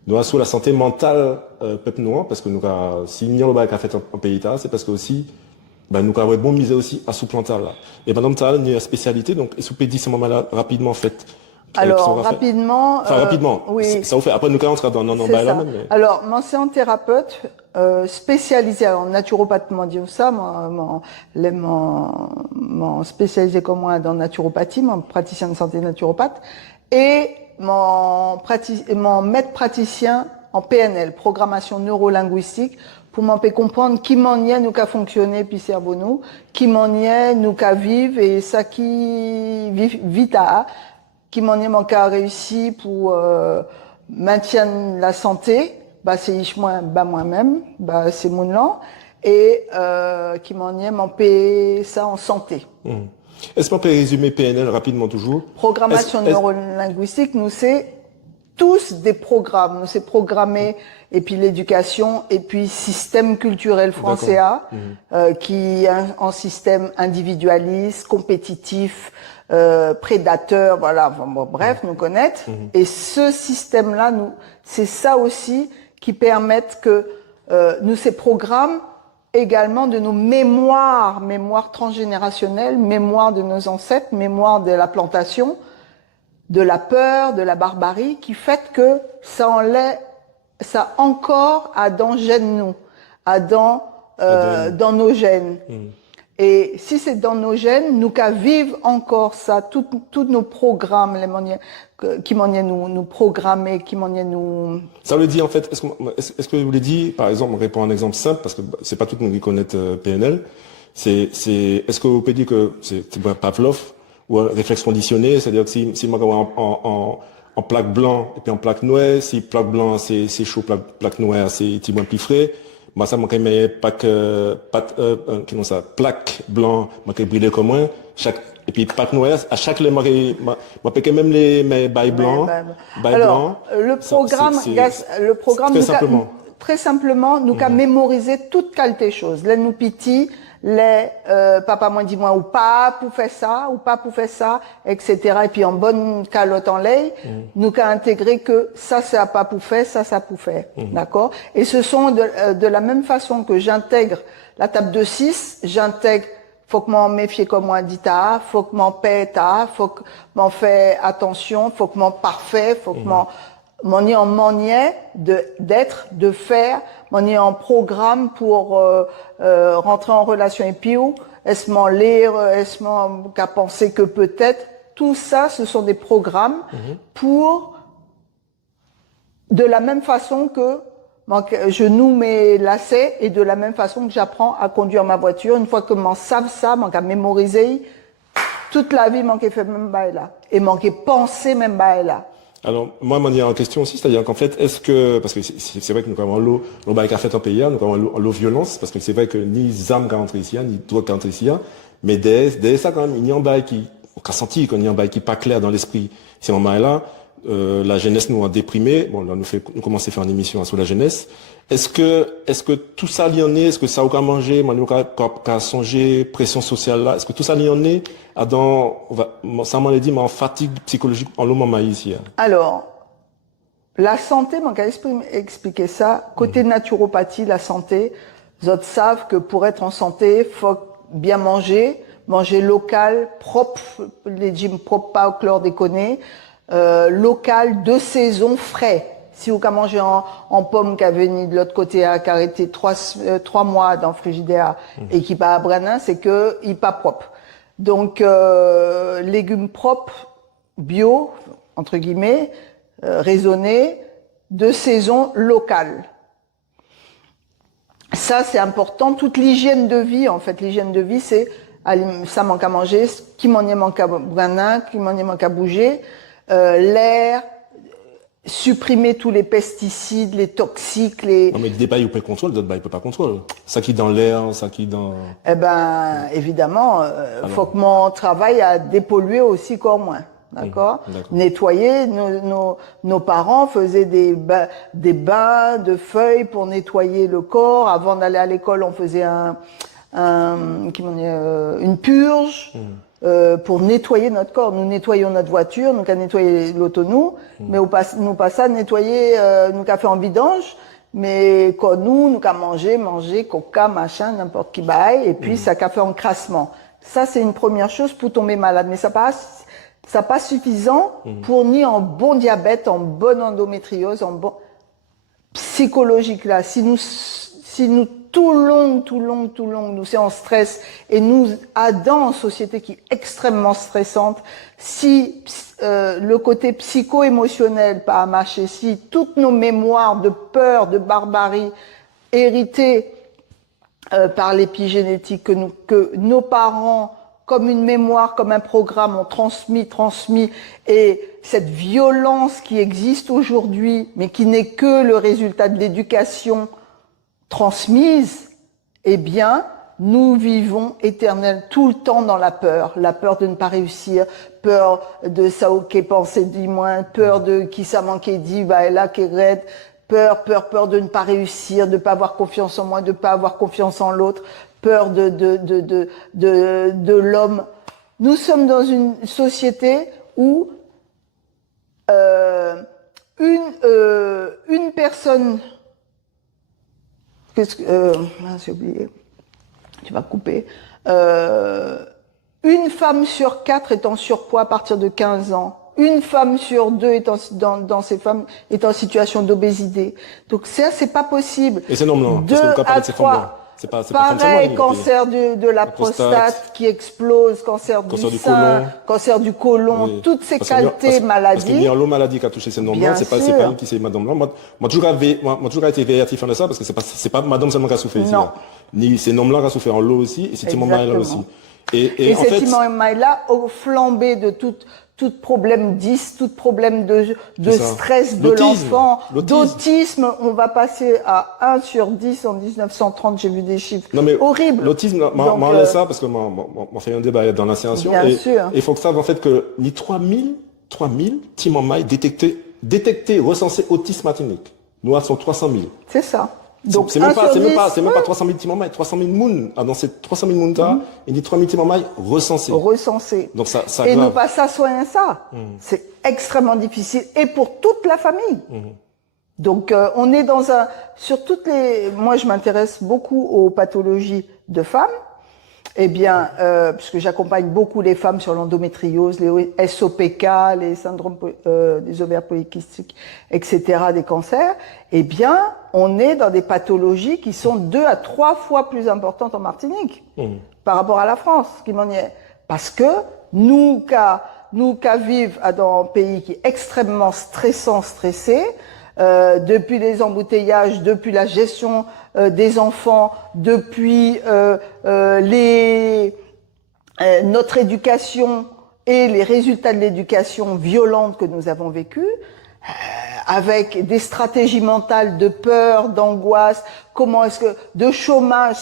Nous, sur la santé mentale, pep nous, parce que nous, si nous, le bac a fait un pays, c'est parce que aussi, bah, nous, avons bon misé aussi à sous-plantar, là. Et pendant que il y a une spécialité, donc, et sous pédit, ce moment-là, rapidement, fait. Alors, rapidement. Enfin, rapidement. Oui. Ça vous fait, après, nous, quand on sera dans non, C'est bah, ça. là même, mais... Alors, mon thérapeute spécialisé en naturopathe, m'en dit ça, mon spécialisé comme moi dans naturopathie, mon praticien de santé naturopathe, et mon maître praticien en PNL, programmation neurolinguistique, pour m'en faire comprendre qui m'en y est, nous qu'a fonctionné, puis cerveau nous, qui m'en y est, nous qu'a vivre, et ça qui vite à, qui m'en y est, mon cas réussi pour maintien la santé, bah c'est moi-même, bah c'est mon nom, et qui m'en y est, m'en paie ça en santé. Est-ce qu'on peut résumer PNL rapidement toujours? Programmation neurolinguistique, nous c'est tous des programmes, nous c'est programmé, et puis l'éducation, et puis système culturel français, qui est un système individualiste, compétitif, prédateur, voilà, bon, bref, nous connaître. Et ce système-là, c'est ça aussi qui permettent que nous ces programmes également de nos mémoires transgénérationnelles, mémoire de nos ancêtres, mémoire de la plantation, de la peur, de la barbarie, qui fait que ça encore à dans gènes nous, dans nos gènes. Et si c'est dans nos gènes, nous qu'à vivre encore ça, tous nos programmes, qui m'en nous programmer, qui m'en nous... Ça veut dire en fait, est-ce que vous voulez dire, par exemple, on répond à un exemple simple, parce que c'est pas tout le monde qui connaît PNL, est-ce que vous pouvez dire que c'est Pavlov, ou un réflexe conditionné, c'est-à-dire que si moi en plaque blanc et puis en plaque noire, si plaque blanc c'est chaud, plaque noire c'est petit moins plus frais, moi ça manque mais plaque blanc moi qui brûler comme moi, et puis plaque noire à chaque les moi peut même les bails blancs, Alors, le programme très simplement. très simplement, nous qu'à mémoriser toute qualité chose. Les nous piti, les papa moi dis moi ou pas pour faire ça, ou pas pour faire ça, etc. Et puis en bonne calotte en lait, nous qu'à intégrer que ça c'est à pas pour faire, ça pour faire. D'accord? Et ce sont de la même façon que j'intègre la table de 6, j'intègre faut que m'en méfier comme moi dit ta, faut que m'en paie ta, faut que m'en fait attention, faut que m'en parfait, faut que m'en y en manière d'être, de faire, m'en y en programme pour rentrer en relation et puis où est-ce m'en lire, est-ce m'en qu'à penser que peut-être tout ça ce sont des programmes pour de la même façon que je noue mes lacets et de la même façon que j'apprends à conduire ma voiture. Une fois que m'en savent ça, m'en qu'à mémoriser, toute la vie m'en qu'à fait même bail là. Et m'en qu'à penser même bail là. Alors, moi, m'en y a en question aussi, c'est-à-dire qu'en fait, est-ce que, parce que c'est vrai que nous avons l'eau bail qu'a fait en pays, nous avons l'eau violence, parce que c'est vrai que ni ZAM qu'a rentré ici, ni drogue qu'a rentré ici, mais derrière ça, quand même, il y a un bail qui, on a senti qu'il y a un bail qui pas clair dans l'esprit. C'est un bail là, la jeunesse nous a déprimé. Bon, là, nous commençons à faire une émission sur la jeunesse. Est-ce que tout ça y en est? Est-ce que ça a mangé, qu'à songer, pression sociale là? Est-ce que tout ça y en est? Ça m'en a dit, mais en fatigue psychologique, en l'homme ici. Alors, la santé, m'en qu'à expliquer ça. Côté naturopathie, la santé, les autres savent que pour être en santé, faut bien manger local, propre, les gyms propres, pas au chlordéconné, local, de saison, frais. Si vous mangez en pomme qui a venu de l'autre côté à arrêté 3 mois dans le frigidaire et qui pas à Branin, c'est que il pas propre. Donc légumes propres, bio entre guillemets, raisonnés, de saison, locale. Ça c'est important. Toute l'hygiène de vie, en fait, l'hygiène de vie, c'est ça manque à manger, qui m'en y manque à Branin, qui m'en y manque à bouger, l'air. Supprimer tous les pesticides, les toxiques, les... Non, mais des bails, vous pouvez contrôler, d'autres bails, vous pouvez pas contrôler. Ça qui est dans l'air, ça qui est dans... Eh ben, évidemment, faut que mon travail à dépolluer aussi encore moins. D'accord? Nettoyer, nos parents faisaient des bains de feuilles pour nettoyer le corps. Avant d'aller à l'école, on faisait une purge. Pour nettoyer notre corps. Nous nettoyons notre voiture, nous qu'à nettoyer l'auto mais nous pas ça nettoyer, nous qu'à faire en vidange, mais quand nous qu'à manger, coca, machin, n'importe qui bail, et puis ça qu'à faire en crassement. Ça, c'est une première chose pour tomber malade, mais ça pas suffisant pour ni en bon diabète, en bonne endométriose, en bon psychologique là. Si nous tout long, nous sommes en stress et nous adhérons en société qui est extrêmement stressante. Si le côté psycho-émotionnel pas marché, si toutes nos mémoires de peur, de barbarie héritées par l'épigénétique que nos parents, comme une mémoire, comme un programme, ont transmis, et cette violence qui existe aujourd'hui, mais qui n'est que le résultat de l'éducation transmise, eh bien, nous vivons éternel tout le temps dans la peur de ne pas réussir, peur de ça qui est pensé dit moins, peur de qui ça manquait dit, bah là qui est peur de ne pas réussir, de pas avoir confiance en moi, de pas avoir confiance en l'autre, peur de l'homme. Nous sommes dans une société où une personne j'ai oublié. Tu vas couper. Une femme sur 4 est en surpoids à partir de 15 ans. Une femme sur 2 dans ces femmes est en situation d'obésité. Donc ça, c'est pas possible. Et c'est normal. 2 à 3. C'est pas pareil, cancer de la prostate qui explose, cancer du sein, cancer du côlon, oui. Toutes ces qualités maladies. Parce qu'il y a l'eau maladie qui a touché ces noms-là, c'est pas elle qui c'est madame là. Moi toujours été vératif de ça parce que c'est pas madame seulement qui a souffert ici. Non. Ni ces noms-là qui a souffert en l'eau aussi et c'est Timon là aussi. Et c'est Timon là au flambé de tout problème 10, tout problème de stress de l'enfant, d'autisme, on va passer à 1 sur 10 en 1930, j'ai vu des chiffres horribles. L'autisme, m'enlève ça parce que m'en fait un débat dans l'incitation. Bien sûr. Il faut que ça, en fait, que ni 3000 Timon détectés, recensés autisme athénique. Nous, sont 300 000. C'est ça. Donc, c'est même pas 300 000 petits mamans, 300 000 mounes. Dans ces 300 000 mounes, il dit 3 000 petits mamans recensés. Recensés. Donc, ça et grave. nous pas s'assoyer ça. C'est extrêmement difficile. Et pour toute la famille. Donc, on est dans moi, je m'intéresse beaucoup aux pathologies de femmes. Eh bien, puisque j'accompagne beaucoup les femmes sur l'endométriose, les SOPK, les syndromes des ovaires polykystiques, etc., des cancers, eh bien, on est dans des pathologies qui sont 2 à 3 fois plus importantes en Martinique par rapport à la France, qui m'en est. Parce que nous qui vivons dans un pays qui est extrêmement stressé, depuis les embouteillages, depuis la gestion des enfants, depuis notre éducation et les résultats de l'éducation violente que nous avons vécue, avec des stratégies mentales de peur, d'angoisse, de chômage,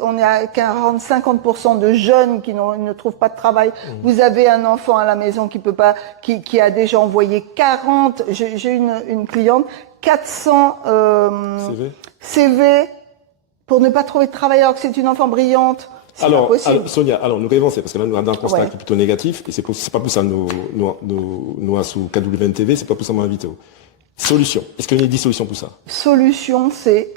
on est à 50% de jeunes qui ne trouvent pas de travail. Vous avez un enfant à la maison qui a déjà envoyé 40, j'ai une cliente, 400 CV pour ne pas trouver de travail alors que c'est une enfant brillante. Alors, Sonia, nous rêvons, parce que là, nous avons un constat qui est plutôt négatif, et c'est pas pour ça nous sous KWNTV, c'est pas pour ça nous invité. Solution. Est-ce qu'il y a des solutions pour ça? Solution, c'est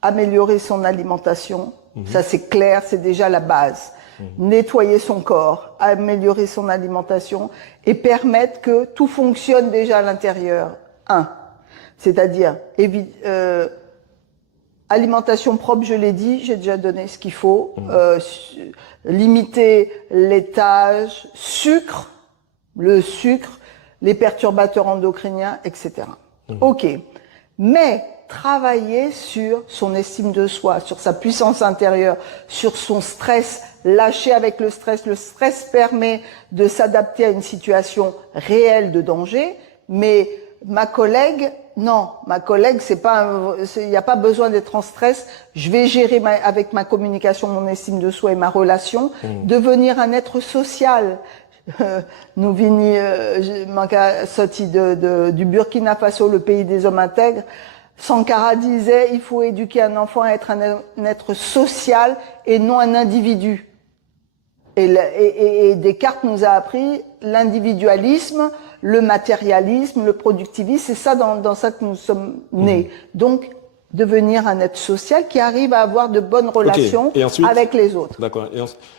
améliorer son alimentation. Ça, c'est clair, c'est déjà la base. Nettoyer son corps, améliorer son alimentation et permettre que tout fonctionne déjà à l'intérieur. C'est-à-dire, alimentation propre, je l'ai dit, j'ai déjà donné ce qu'il faut. Limiter laitage, le sucre, les perturbateurs endocriniens, etc. Ok. Mais travailler sur son estime de soi, sur sa puissance intérieure, sur son stress, lâcher avec le stress. Le stress permet de s'adapter à une situation réelle de danger, mais ma collègue, il n'y a pas besoin d'être en stress. Je vais gérer avec ma communication, mon estime de soi et ma relation, devenir un être social. Nous vini, manca sorti du Burkina Faso, le pays des hommes intègres. Sankara disait, il faut éduquer un enfant à être un être social et non un individu. Et Descartes nous a appris l'individualisme, le matérialisme, le productivisme, c'est ça dans ça que nous sommes nés. Donc, devenir un être social qui arrive à avoir de bonnes relations avec les autres. D'accord.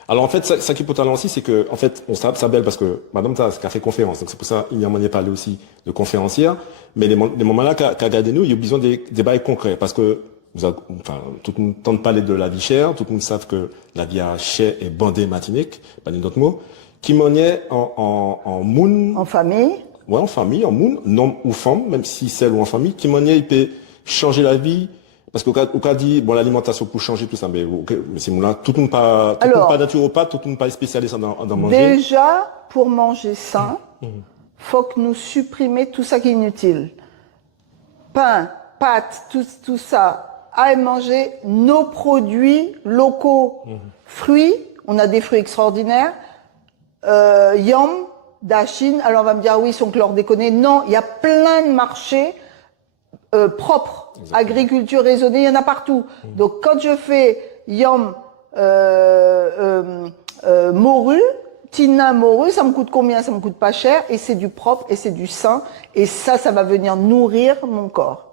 Alors en fait, ça qui est important aussi, c'est que en fait, on s'appelle parce que Madame Taz qui a fait conférence, donc c'est pour ça il y a moyen de parler aussi de conférencière, mais les moments là qu'a regardé nous, il y a besoin des débats concrets parce que tout le monde tente de parler de la vie chère, tout le monde savent que la vie chère est bandée matinique, pas d'autres mots, qui maniait en moun. En famille. Ouais, en famille, en moun, non ou femme, même si seul ou en famille, qui maniait, il peut changer la vie, parce qu'au cas dit, bon, l'alimentation pour changer tout ça, mais c'est là, tout le monde pas naturopathe, tout le monde pas spécialiste dans manger. Déjà, pour manger sain, faut que nous supprimer tout ça qui est inutile. Pain, pâtes, tout ça, à manger nos produits locaux. Fruits, on a des fruits extraordinaires. Yam, d'Achine, alors on va me dire, oui, ils sont chlordéconés. Non, il y a plein de marchés propres. Exactement. Agriculture raisonnée, il y en a partout. Donc quand je fais yam morue, tina morue, ça me coûte combien? Ça me coûte pas cher, et c'est du propre, et c'est du sain, et ça va venir nourrir mon corps.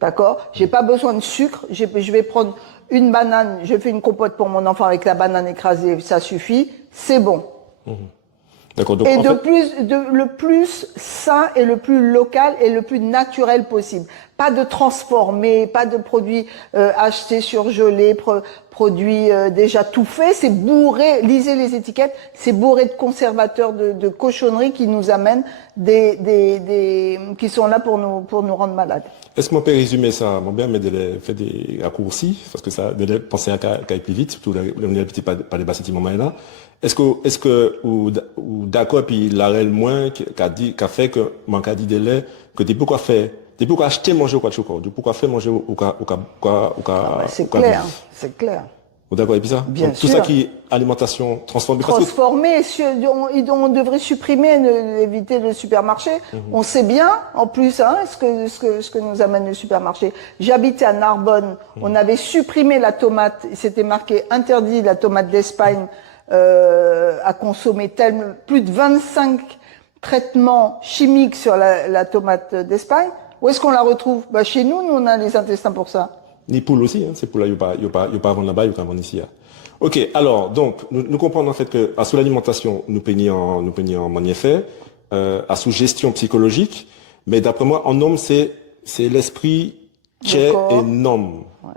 D'accord? J'ai pas besoin de sucre, je vais prendre une banane, je fais une compote pour mon enfant avec la banane écrasée, ça suffit, c'est bon. D'accord. Donc, et le plus sain et le plus local et le plus naturel possible. Pas de transformés, pas de produits achetés surgelés, produits déjà tout faits. C'est bourré, lisez les étiquettes, c'est bourré de conservateurs, de cochonneries qui nous amènent qui sont là pour nous rendre malades. Est-ce qu'on peut résumer ça? Mon bien, mais fait des raccourcis, parce que ça, de penser à qu'aille plus vite, surtout le petit pas les basses là. Est-ce que, ou d'accord, puis l'arrêt moins, qu'a fait que, manque à dit délai, que des pourquoi acheter manger au quoi de chocolat, du pourquoi faire manger au c'est clair, c'est clair. Oh, d'accord, et puis ça? Bien Donc, tout ça sûr. qui est alimentation transformée. Parce que- Transformer, on devrait supprimer, éviter le supermarché. On sait bien, en plus, hein, ce que nous amène le supermarché. J'habitais à Narbonne, on avait supprimé la tomate, c'était marqué interdit la tomate d'Espagne à consommer, plus de 25 traitements chimiques sur la tomate d'Espagne. Où est-ce qu'on la retrouve? Bah, chez nous, on a les intestins pour ça. Les poules aussi, hein, ces poules-là, il n'y a pas à vendre là-bas, il y a vendre ici. Hein. Ok, alors, donc, nous comprenons en fait que, à sous l'alimentation, nous peignons en manifeste, à sous gestion psychologique, mais d'après moi, en homme, c'est l'esprit, tché corps. et nom. Ouais.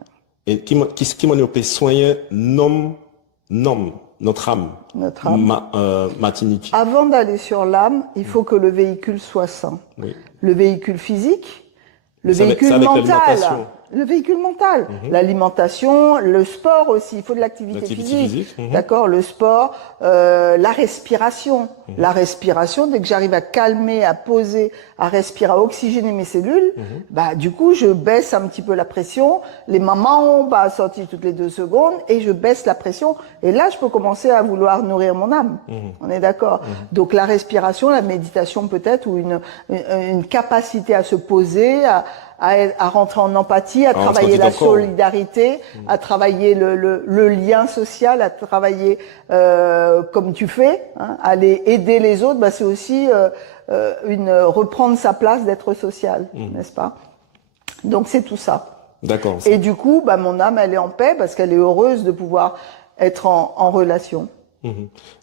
Et qui m'en est soigner nom, notre âme. Notre âme. Matinique. Avant d'aller sur l'âme, il faut que le véhicule soit sain. Oui. Le véhicule physique, le Ça avec véhicule mental, l'alimentation. le véhicule mental, l'alimentation, le sport aussi, il faut de l'activité L'activité physique, physique, d'accord, le sport, la respiration, la respiration, dès que j'arrive à calmer, à poser, à respirer, à oxygéner mes cellules, bah du coup je baisse un petit peu la pression, les mamans bah sortir toutes les 2 secondes et je baisse la pression et là je peux commencer à vouloir nourrir mon âme. On est d'accord. Donc la respiration, la méditation peut-être ou une capacité à se poser, à rentrer en empathie, à travailler la solidarité, à travailler le lien social, à travailler comme tu fais, hein, aller aider les autres, bah c'est aussi reprendre sa place d'être social, n'est-ce pas? Donc c'est tout ça. D'accord. Et du coup, bah mon âme, elle est en paix parce qu'elle est heureuse de pouvoir être en relation.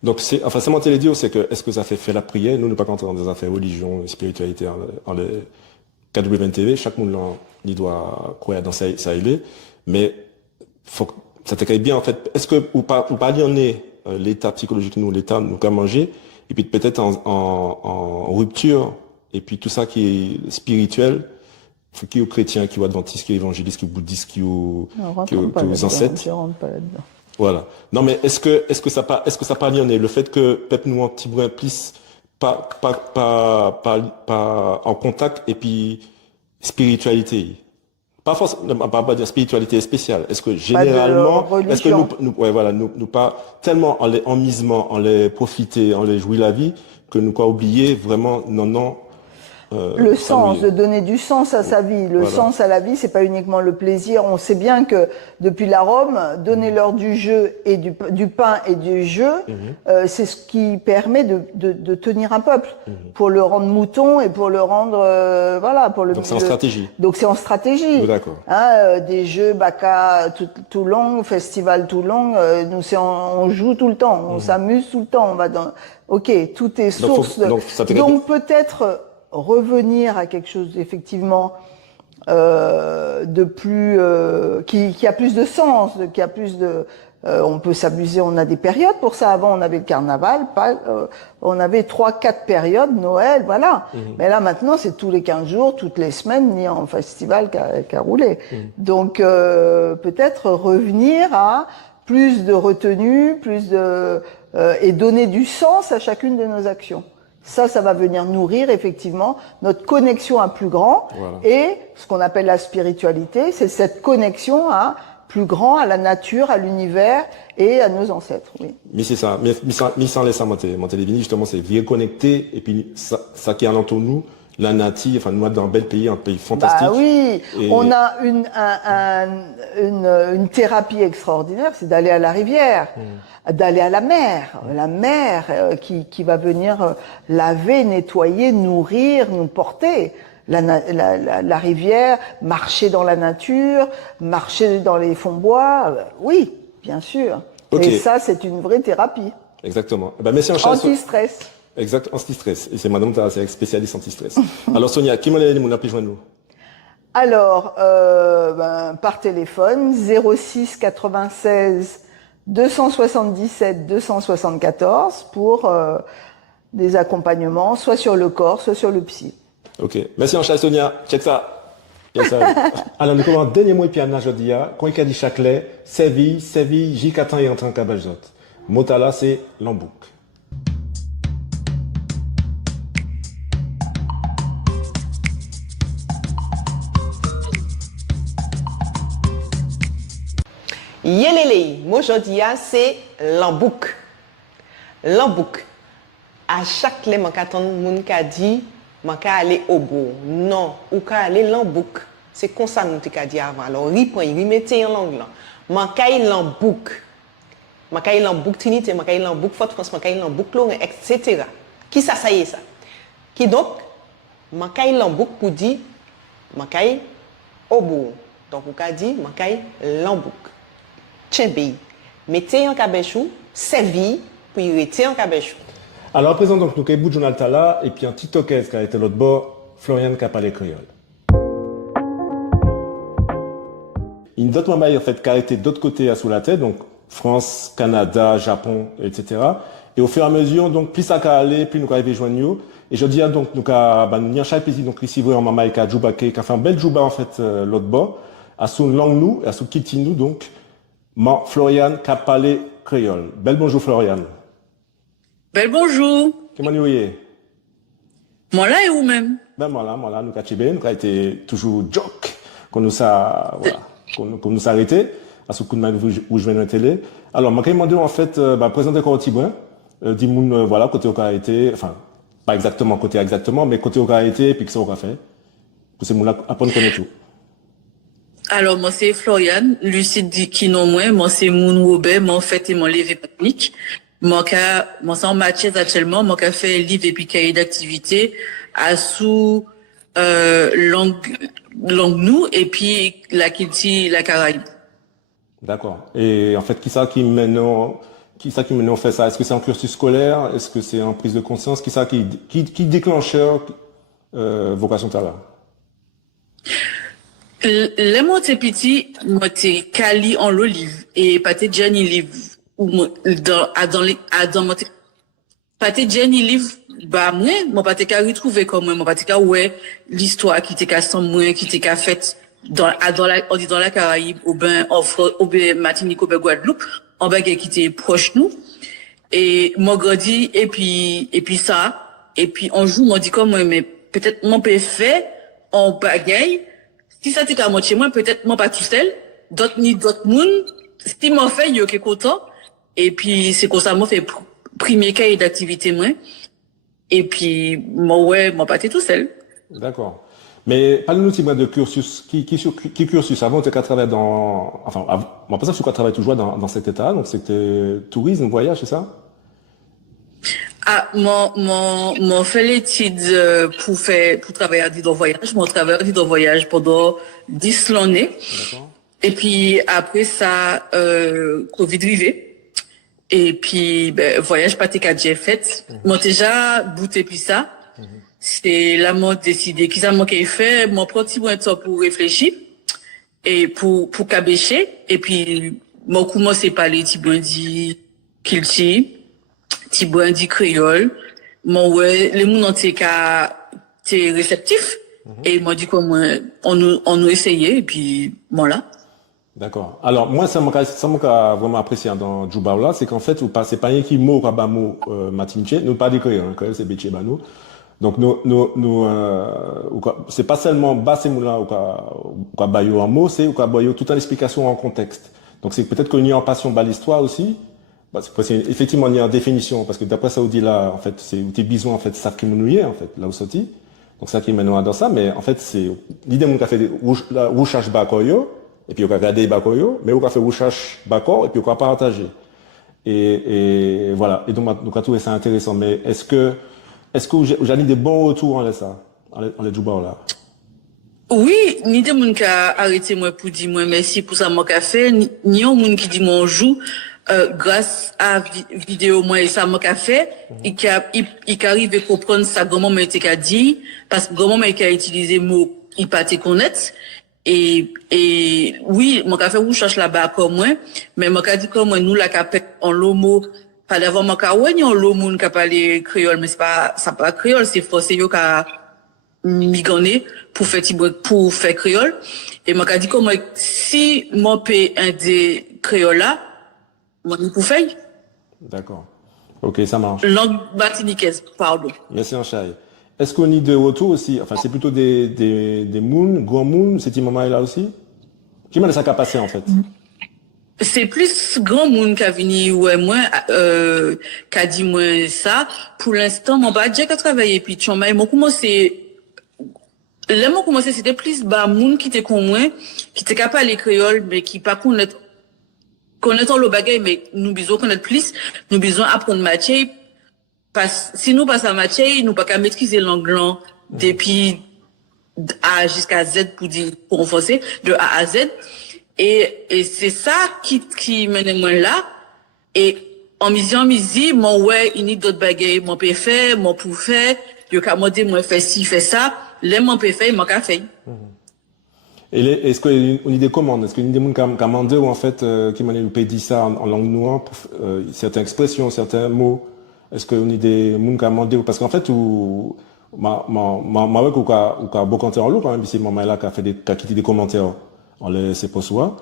Donc c'est mon télédio, c'est que est-ce que ça fait la prière? Nous ne pas rentrer dans des affaires religion, spiritualité, en les KWNTV, chaque monde il doit croire dans ça il est, mais faut que ça te caille bien en fait. Est-ce que ou pas lire l'état psychologique l'état nous qu'à manger et puis peut-être en rupture et puis tout ça qui est spirituel, qui est chrétien, qui est adventiste, qui est évangéliste, qui est bouddhiste, qui est aux ancêtres. Je rentre pas là-dedans. Voilà. Non mais est-ce que ça pas lire le fait que peut-être nous un petit brin plus pas en contact et puis spiritualité. Pas forcément, pas dire spiritualité spéciale. Est-ce que généralement, est-ce que nous pas tellement en misement, en les profiter, en les jouir la vie, que nous quoi oublier vraiment, non, le sens, de donner du sens à sa vie. Le sens à la vie, c'est pas uniquement le plaisir. On sait bien que depuis la Rome, donner l'heure du jeu et du pain et du jeu, c'est ce qui permet de tenir un peuple, pour le rendre mouton et pour le rendre, Donc c'est en stratégie. Donc c'est en stratégie. Oh, d'accord. Hein, des jeux Bacca tout long, festival tout long, on joue tout le temps, on s'amuse tout le temps, on va dans. Ok, tout est source. Donc peut-être revenir à quelque chose effectivement de plus qui a plus de sens, qui a plus de on peut s'amuser, on a des périodes pour ça. Avant on avait le carnaval, on avait 3-4 périodes, Noël, voilà. Mais là maintenant c'est tous les 15 jours, toutes les semaines, ni en festival qu'à rouler. Donc peut-être revenir à plus de retenue, et donner du sens à chacune de nos actions. Ça va venir nourrir effectivement notre connexion à plus grand. Voilà. Et ce qu'on appelle la spiritualité, c'est cette connexion à plus grand, à la nature, à l'univers et à nos ancêtres. Oui. Mais c'est ça. Mais sans laisser monter les vignes, justement, c'est bien connecté et puis ça qui est en nous. La nature, enfin nous dans un bel pays, un pays fantastique. Bah oui, on a une thérapie extraordinaire, c'est d'aller à la rivière, d'aller à la mer qui va venir laver, nettoyer, nourrir, nous porter. La rivière, marcher dans la nature, marcher dans les fonds bois, oui, bien sûr. Okay. Et ça, c'est une vraie thérapie. Exactement. Ben, merci anti-stress. Exact, anti-stress. Et c'est madame, c'est spécialiste anti-stress. Alors Sonia, qui m'a dit mon appel joindre nous? Alors, par téléphone, 06 96 277 274 pour des accompagnements, soit sur le corps, soit sur le psy. Ok, merci en chat Sonia, check ça. Yes, alors nous commençons dernier mot et puis à Najodia, quand il a dit Châtelet, Séville, J4 ans et entrant en Cabajot. Motala, c'est l'embouc. Yelele, moi aujourd'hui, c'est l'embouk. L'embouk. À chaque lait, mon caton, mon ka dit, mon ka aller au bout. Non, ou ka aller l'embouk. C'est comme ça nous t'ai dit avant. Alors, remettez en langue là. Mon ka l'embouk. Mon ka l'embouk Trinité, mon ka l'embouk Fort France, mon ka l'embouk Lorrain, etc. Qui ça y est ça? Qui donc, mon ka l'embouk pour dire, mon ka au bout. Donc, on ka dit, mon ka l'embouk. Tchèbe, mettez en cabechou, servi, puis mettez en cabechou. Alors, à présent, donc, nous avons bout de journal Tala, et puis un TikToker qui a été l'autre bord, Florian qui a parlé créole. Il y a d'autres mamans, en fait, qui a été d'autre côté à sous la tête, donc, France, Canada, Japon, etc. Et au fur et à mesure, donc, plus ça a allé, plus nous avons arrivé joindre nous. Et je dis, donc, nous avons, chaque pays, donc, ici, vraiment, maman, qui a joué, qui a fait un bel jouba, en fait, l'autre bord, à sous langue nous, à sous kitty nous, donc, Florian qui a parlé créole. Bel bonjour, Florian. Bel bonjour. Comment vous est? Moi là et vous même? Ben moi là, nous avons nous avons été toujours joke, qu'on nous a, voilà, qu'on nous a arrêté, à ce coup de main où je viens de la télé. Alors, moi, quand demandé en fait, présenter quoi au Tibouin, dis-moi, voilà, côté au a été, enfin, pas exactement côté exactement, mais côté au a été, puis que ça au a fait. Pour ces mots-là, apprendre à connaître tout. Alors, moi c'est Florian, Lucide dit qui non moi c'est Moun Robert, moi en fait, et mon levé technique. Moi c'est en matière actuellement, moi qui fait livre et puis cahier d'activité à sous, langue nous, et puis la Kilti, la Caraïbe. D'accord. Et en fait, qui ça qui maintenant fait ça? Est-ce que c'est un cursus scolaire? Est-ce que c'est en prise de conscience? Qui ça qui déclencheur, vocation talent? Les mots t'es petit, moi t'es Kali en l'olive, et pas t'es Jenny livre, ou dans mon pas t'es Jenny livre, bah, moi pas t'es qu'à retrouver comme moi pas t'es qu'à ouais, l'histoire qui t'es qu'à sans moi, qui t'es qu'à faite on dit dans la Caraïbe, au ben Martinique, au ben Guadeloupe, en bas qui était proche nous. Et moi grandi, et puis ça, et puis on joue, moi dit comme moi, mais peut-être mon peut faire, en bagaille, si ça t'est qu'à moitié moi, peut-être moi pas tout seul, d'autres monde, si m'en fait, yo qui content, et puis c'est comme ça, moi fait premier cahier d'activité moi, et puis moi pas tout seul. D'accord. Mais parle-nous de cursus. Qui cursus? Avant, tu as travaillé dans, enfin, moi, pas ça, tu as travaillé toujours dans cet état, donc c'était tourisme, voyage, c'est ça? Ah, mon fait l'étude pour travailler dans voyage. Mon travail dans voyage pendant 10 l'année. D'accord. Et puis après ça, Covid arrivé. Et puis voyage pas qu'à j'ai fait. Moi déjà bouté puis ça. C'est là moi décidé qui ça moi qui fait. Mon petit point de temps pour réfléchir et pour cabécher. Et puis moi commencé par les Tibouindi Kilti. Tibouindi créole, mon ouais, les gens entiers t'es réceptif, et moi dit quoi, moi, on nous essayé, et puis, voilà. D'accord. Alors, moi, ça m'a vraiment apprécié dans Djouba là, c'est qu'en fait, vous passez pas rien qui mot, ou mot, matinche, nous pas des créoles, créole, c'est béché, bah, nous. Donc, c'est pas seulement bas ces mots-là, ou bayo en mots, c'est, ou bayo toute l'explication en contexte. Donc, c'est peut-être qu'il y a en passion bas l'histoire aussi. Effectivement, il y a une définition, parce que d'après ça, on dit là, en fait, c'est, où t'es besoin, en fait, ça qui m'ennuie, en fait, là où sorti. Donc, ça qui mène dans ça, mais en fait, c'est, l'idée, mon café, rouchage bakoyo, et puis on va regarder bakoyo, mais on va faire rouchage bako, et puis on va partager. Et voilà. Et donc, on a trouvé ça intéressant. Mais est-ce que vous avez des bons retours en ça, en les Djouba là? Oui, ni des gens qui a arrêté moi pour dire moi merci pour ça, mon café, ni un monde qui dit mon joue, grâce à vidéo moi et ça mon café, il arrive à comprendre ça comment moi était qu'a dit parce que comment moi a utilisé mot il pas te connaître et oui mon café vous cherche là-bas comme moi mais mon dit comme nous la capé en lomo pas d'avoir mon ca ouais en lomo qui parler créole mais c'est pas créole c'est français yo ka migané pour faire créole et mon dit comme si mon pays un des créoles là moi, nous pouvons faire. D'accord. Ok, ça marche. Langue martiniquaise, pardon. Merci, Anchaï. Est-ce qu'on y de retour aussi? Enfin, c'est plutôt des moons, grands moons, cette maman est là aussi? Qui m'a laissé ça passé, en fait? c'est plus grand monde qui a venu ouais moi qui a dit moi ça pour l'instant mon budget qui a travaillé puis tu m'as commencé là moi commencé c'était plus bah monde qui était comme moi qui était capable parler créole mais qui pas connaître le bagage mais nous besoin connaître plus nous besoin apprendre matière parce si nous pas à matière nous pas qu'à maîtriser l'anglais depuis A jusqu'à Z pour renforcer de A à Z. Et c'est ça qui mène moi là. Et en musique, mon ouais, il y a d'autres bagages, mon peut faire, mon pour faire, yo ka mode moi faire ci, faire ça, les mon peut faire, mon ka faire. Et est-ce qu'on a des commandes? Est-ce qu'il y a des gens qui ont commandé ou en fait, qui m'ont dit ça en langue noire, certaines expressions, certains mots? Est-ce qu'on a des gens qui ont commandé? Parce qu'en fait, ma ouais, ou ka beaucoup en l'eau quand même, c'est maman là qui a quitté des commentaires en les c'est pas soi.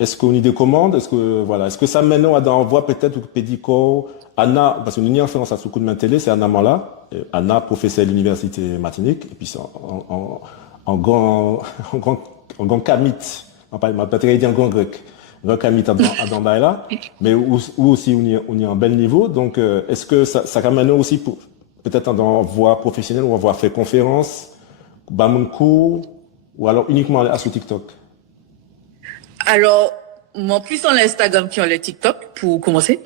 Est-ce qu'on a des commandes? Est-ce que ça maintenant a d'envoi peut-être ou pédico Anna, parce qu'on y a référence à ce coup de main télé, c'est Anna Mala, Anna, professeure de l'université matinique, et puis c'est en grand kamit, on va pas dire en grand grec, grand kamit à Dambaïla, mais où aussi on y a un bel niveau, donc est-ce que ça ramène aussi pour peut-être en voie professionnelle ou en voie faire conférence, bamon cours, ou alors uniquement à sur TikTok? Alors, moi plus sur l'Instagram qui ont le TikTok pour commencer.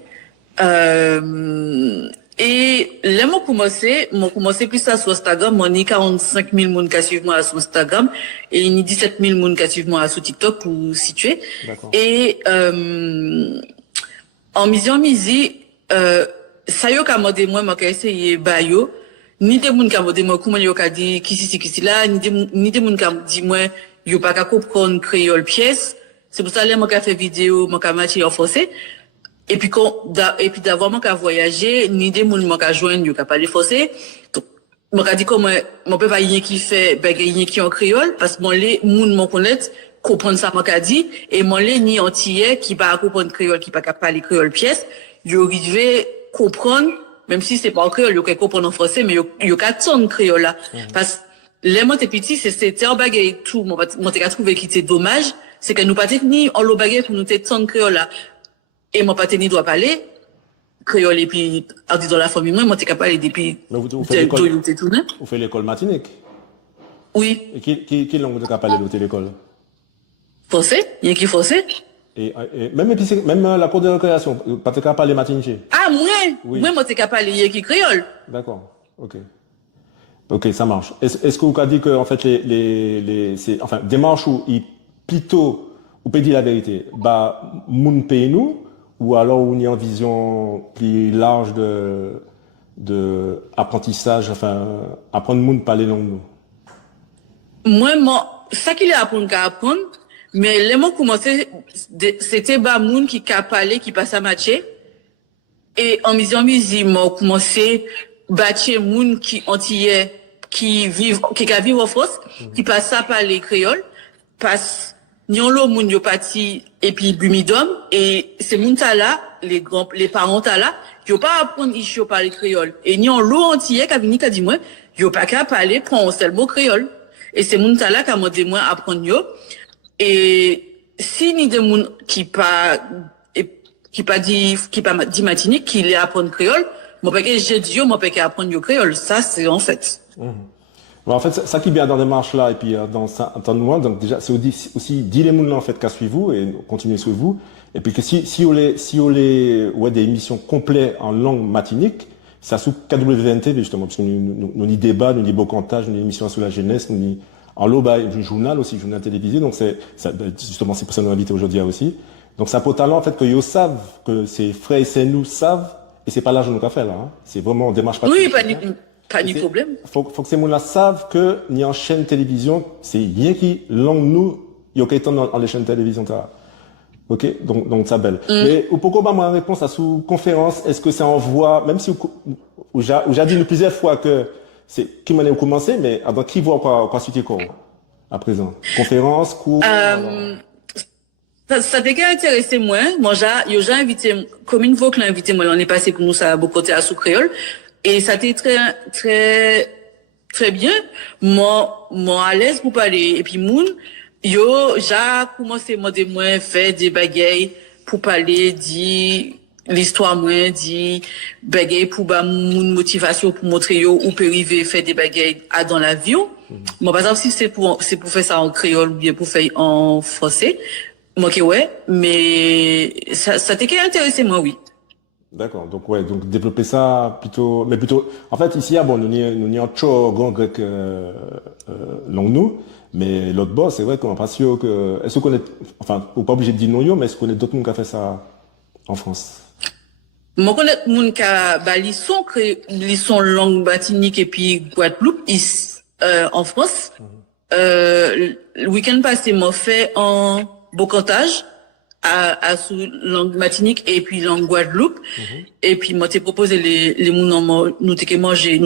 Et là, moi commencé plus ça sur Instagram. Moi, ni 45 000 personnes qui suivent moi sur Instagram et ni 17 000 personnes qui suivent moi sur TikTok pour situer. D'accord. Et, en musique, ça y est, qu'a demandé moi, m'a essayé, bah, yo. Ni des moun qu'a demandé moi, comment yo qu'a dit, qui si là, ni des moun qu'a dit moi, yo pas qu'à comprendre créole pièce. C'est pour ça, là, moi, qu'a fait vidéo, moi, qu'a matché en français. Et puis d'avoir moi qu'à voyager, ni des moun moi qu'à joindre, yo qu'a parler français. Donc, moi qu'a dit comment, mon peut pas rien qui fait, rien qui en créole, parce que moi, les moun m'en connaître, comprendre ça, moi qu'a dit, et moi, les ni antillais, qui pas comprendre créole, qui pas qu'à parler créole pièce, yo arrivé comprendre, même si c'est pas en créole, yo qu'à comprendre en français, mais yo qu'à ton créole là. Parce que, les moi t'es petit, c'était un bagay tout, moi t'es qu'à trouver qui était dommage, c'est que nous pas ni en le bagay pour nous t'es ton créole là. Et moi pas ni doit parler créole et puis en disant la famille moi t'es capable depuis vous faites l'école matinique? Oui. Et qui langue vous êtes capable de l'école? Français, il y a qui français? Et même la cour de récréation, pas t'es capable de matinique? Ah Oui. moi t'es capable il y a qui créole? D'accord. Ok, ça marche. Est-ce que vous avez dit que en fait c'est démarche où il plutôt ou peut dire la vérité, bah moun paye nous ou alors on y a une vision plus large de apprentissage, apprendre moun parler langue nous. Moi ça qu'il est apprendre qu'à apprendre, mais les mots commencé c'était bah moun qui qu'a parler qui passe à matcher et en musique moi commencé bâtir moun qui antillais qui vivent en France qui passe ça par les créoles passe nyon lo moun yo parti et puis bumidom et c'est moun ta là les parents ta là yo pas apprendre ici parler créole et nyon lo antillais qui vini qui dit moi yo pas qu'à parler prend un seul mot créole et c'est moun ta là qui m'a demandé moi apprendre yo et si ni de moun qui pas dit matinique qui les apprendre créole moi pas que j'ai dit moi pas qu'à apprendre yo créole ça c'est en fait. En fait, ça qui est bien dans la démarche là, et puis dans ça, donc déjà, c'est aussi dire les moun là, en fait, qu'à suivre vous, et continuer sur vous. Et puis que si on les, ouais, des émissions complètes en langue matinique, ça sous KWNT, justement, parce que nous y débat, nous y bocantage, nous y émissions sur la jeunesse, nous y, en l'eau, bah, journal aussi, journal télévisé, donc justement, c'est pour ça que nous invité aujourd'hui aussi. Donc ça pour talent, en fait, que yo savent, que ces frères et sœurs nous savent, et c'est pas l'argent nous qu'a fait, là, hein. C'est vraiment, démarche pas. Oui, pas de problème. Faut que ces gens-là savent que ni en chaîne télévision, c'est rien qui langue nous, il y a qu'à dans les chaînes télévision ça. OK, donc ça belle. Mais ou pourquoi ma réponse à sous conférence, est-ce que ça envoie même si j'ai dit plusieurs fois que c'est qui m'en est commencé mais avant qui voit quoi suite quoi à présent. Conférence, cours ça t'est intéressé moi j'ai invité comme une fois que l'a invité moi l'année est passé pour nous ça a beaucoup côté à sous créole. Et ça t'est très bien. Moi à l'aise pour parler. Et puis, j'ai commencé, moi, faire des bagailles, pour parler, dit l'histoire moi, dit bagay pour ba moun motivation pour montrer yo ou peut arriver faire des bagages à dans la vie. Moi par exemple si c'est pour faire ça en créole ou bien pour faire en français, moi que ouais, mais ça t'est intéressé moi oui. D'accord. Donc ouais, donc développer ça plutôt, mais plutôt. En fait ici, bon, nous n'y en trop grand grec langue nous, mais l'autre boss, c'est vrai qu'on pas sûr que. Est-ce qu'on est, enfin, on pas obligé de dire non yo, mais est-ce qu'on est d'autres monde qui a fait ça en France? Moi connais moun ka ba li son langue batinique et puis Guadeloupe en France. Le week-end passé m'a fait en bocantage à sous langue martinique et puis langue Guadeloupe et puis m'a t'ai proposé les moun nous t'ai manger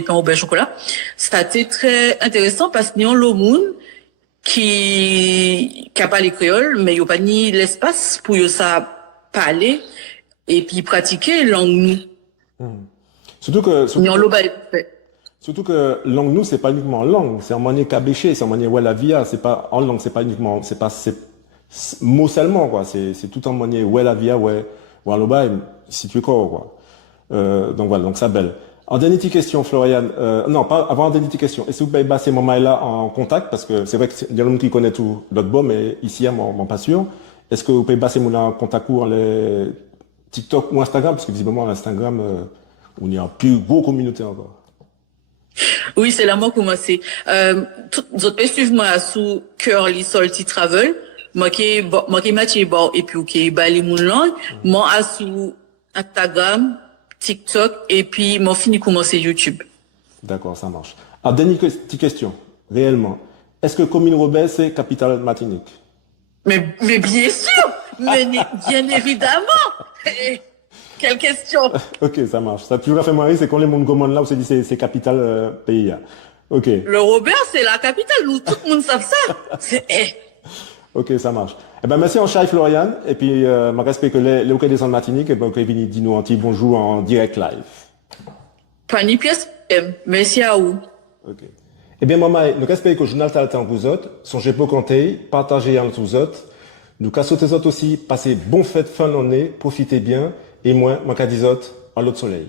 pain au beurre chocolat. Ça a été très intéressant parce que nous le moun qui a parlé créole mais yo pas ni l'espace pour yo ça parler et puis pratiquer langue nous. Surtout que Surtout que langue nous c'est pas uniquement langue, c'est en manière cabéché, c'est en manière ouais la via, c'est pas en langue, c'est pas uniquement, c'est mot seulement quoi, c'est tout en manière ouais la via ouais loba si tu es quoi. Donc voilà, donc ça belle. En dernière petite question Florian, non pas avant en dernière petite question, est-ce que vous pouvez passer mon mail là en contact parce que c'est vrai que il y a l'homme qui connaît tout l'autre bon mais ici moi pas sûr. Est-ce que vous pouvez passer mon là en contact ou les TikTok ou Instagram parce que visiblement Instagram on y a une plus grosse communauté encore. oui, c'est là moi commencé. Tout autres peux suivre moi sous Curly Salty Travel. Moi qui Mathieu bon et puis qui bali mon langue, moi sous Instagram, TikTok et puis moi fini commencer YouTube. D'accord, ça marche. Alors dernière petite question, réellement, est-ce que commune Robert c'est capitale Martinique? Mais bien sûr, mais bien évidemment. Quelle question? Ok, ça marche. Ça a toujours fait marrer, c'est quand les monde commandent là, on se dit c'est capitale pays. Là. Ok. Le Robert, c'est la capitale, nous, tout le monde savent ça. Ok, ça marche. Eh ben, merci en chai Florian, et puis, je respecte que les locaux des Martinique, et ben, vous venez dire nous un petit bonjour en direct live. Pas ni pièce, merci à vous. Ok. Eh bien, maman, nous respectons que le journal Talatan vous autres, songez pour compter, partagez entre vous autres. Nous cassons tes autres aussi, passez bon fête fin d'année, profitez bien, et moi, qu'à 10 autres, à l'autre soleil.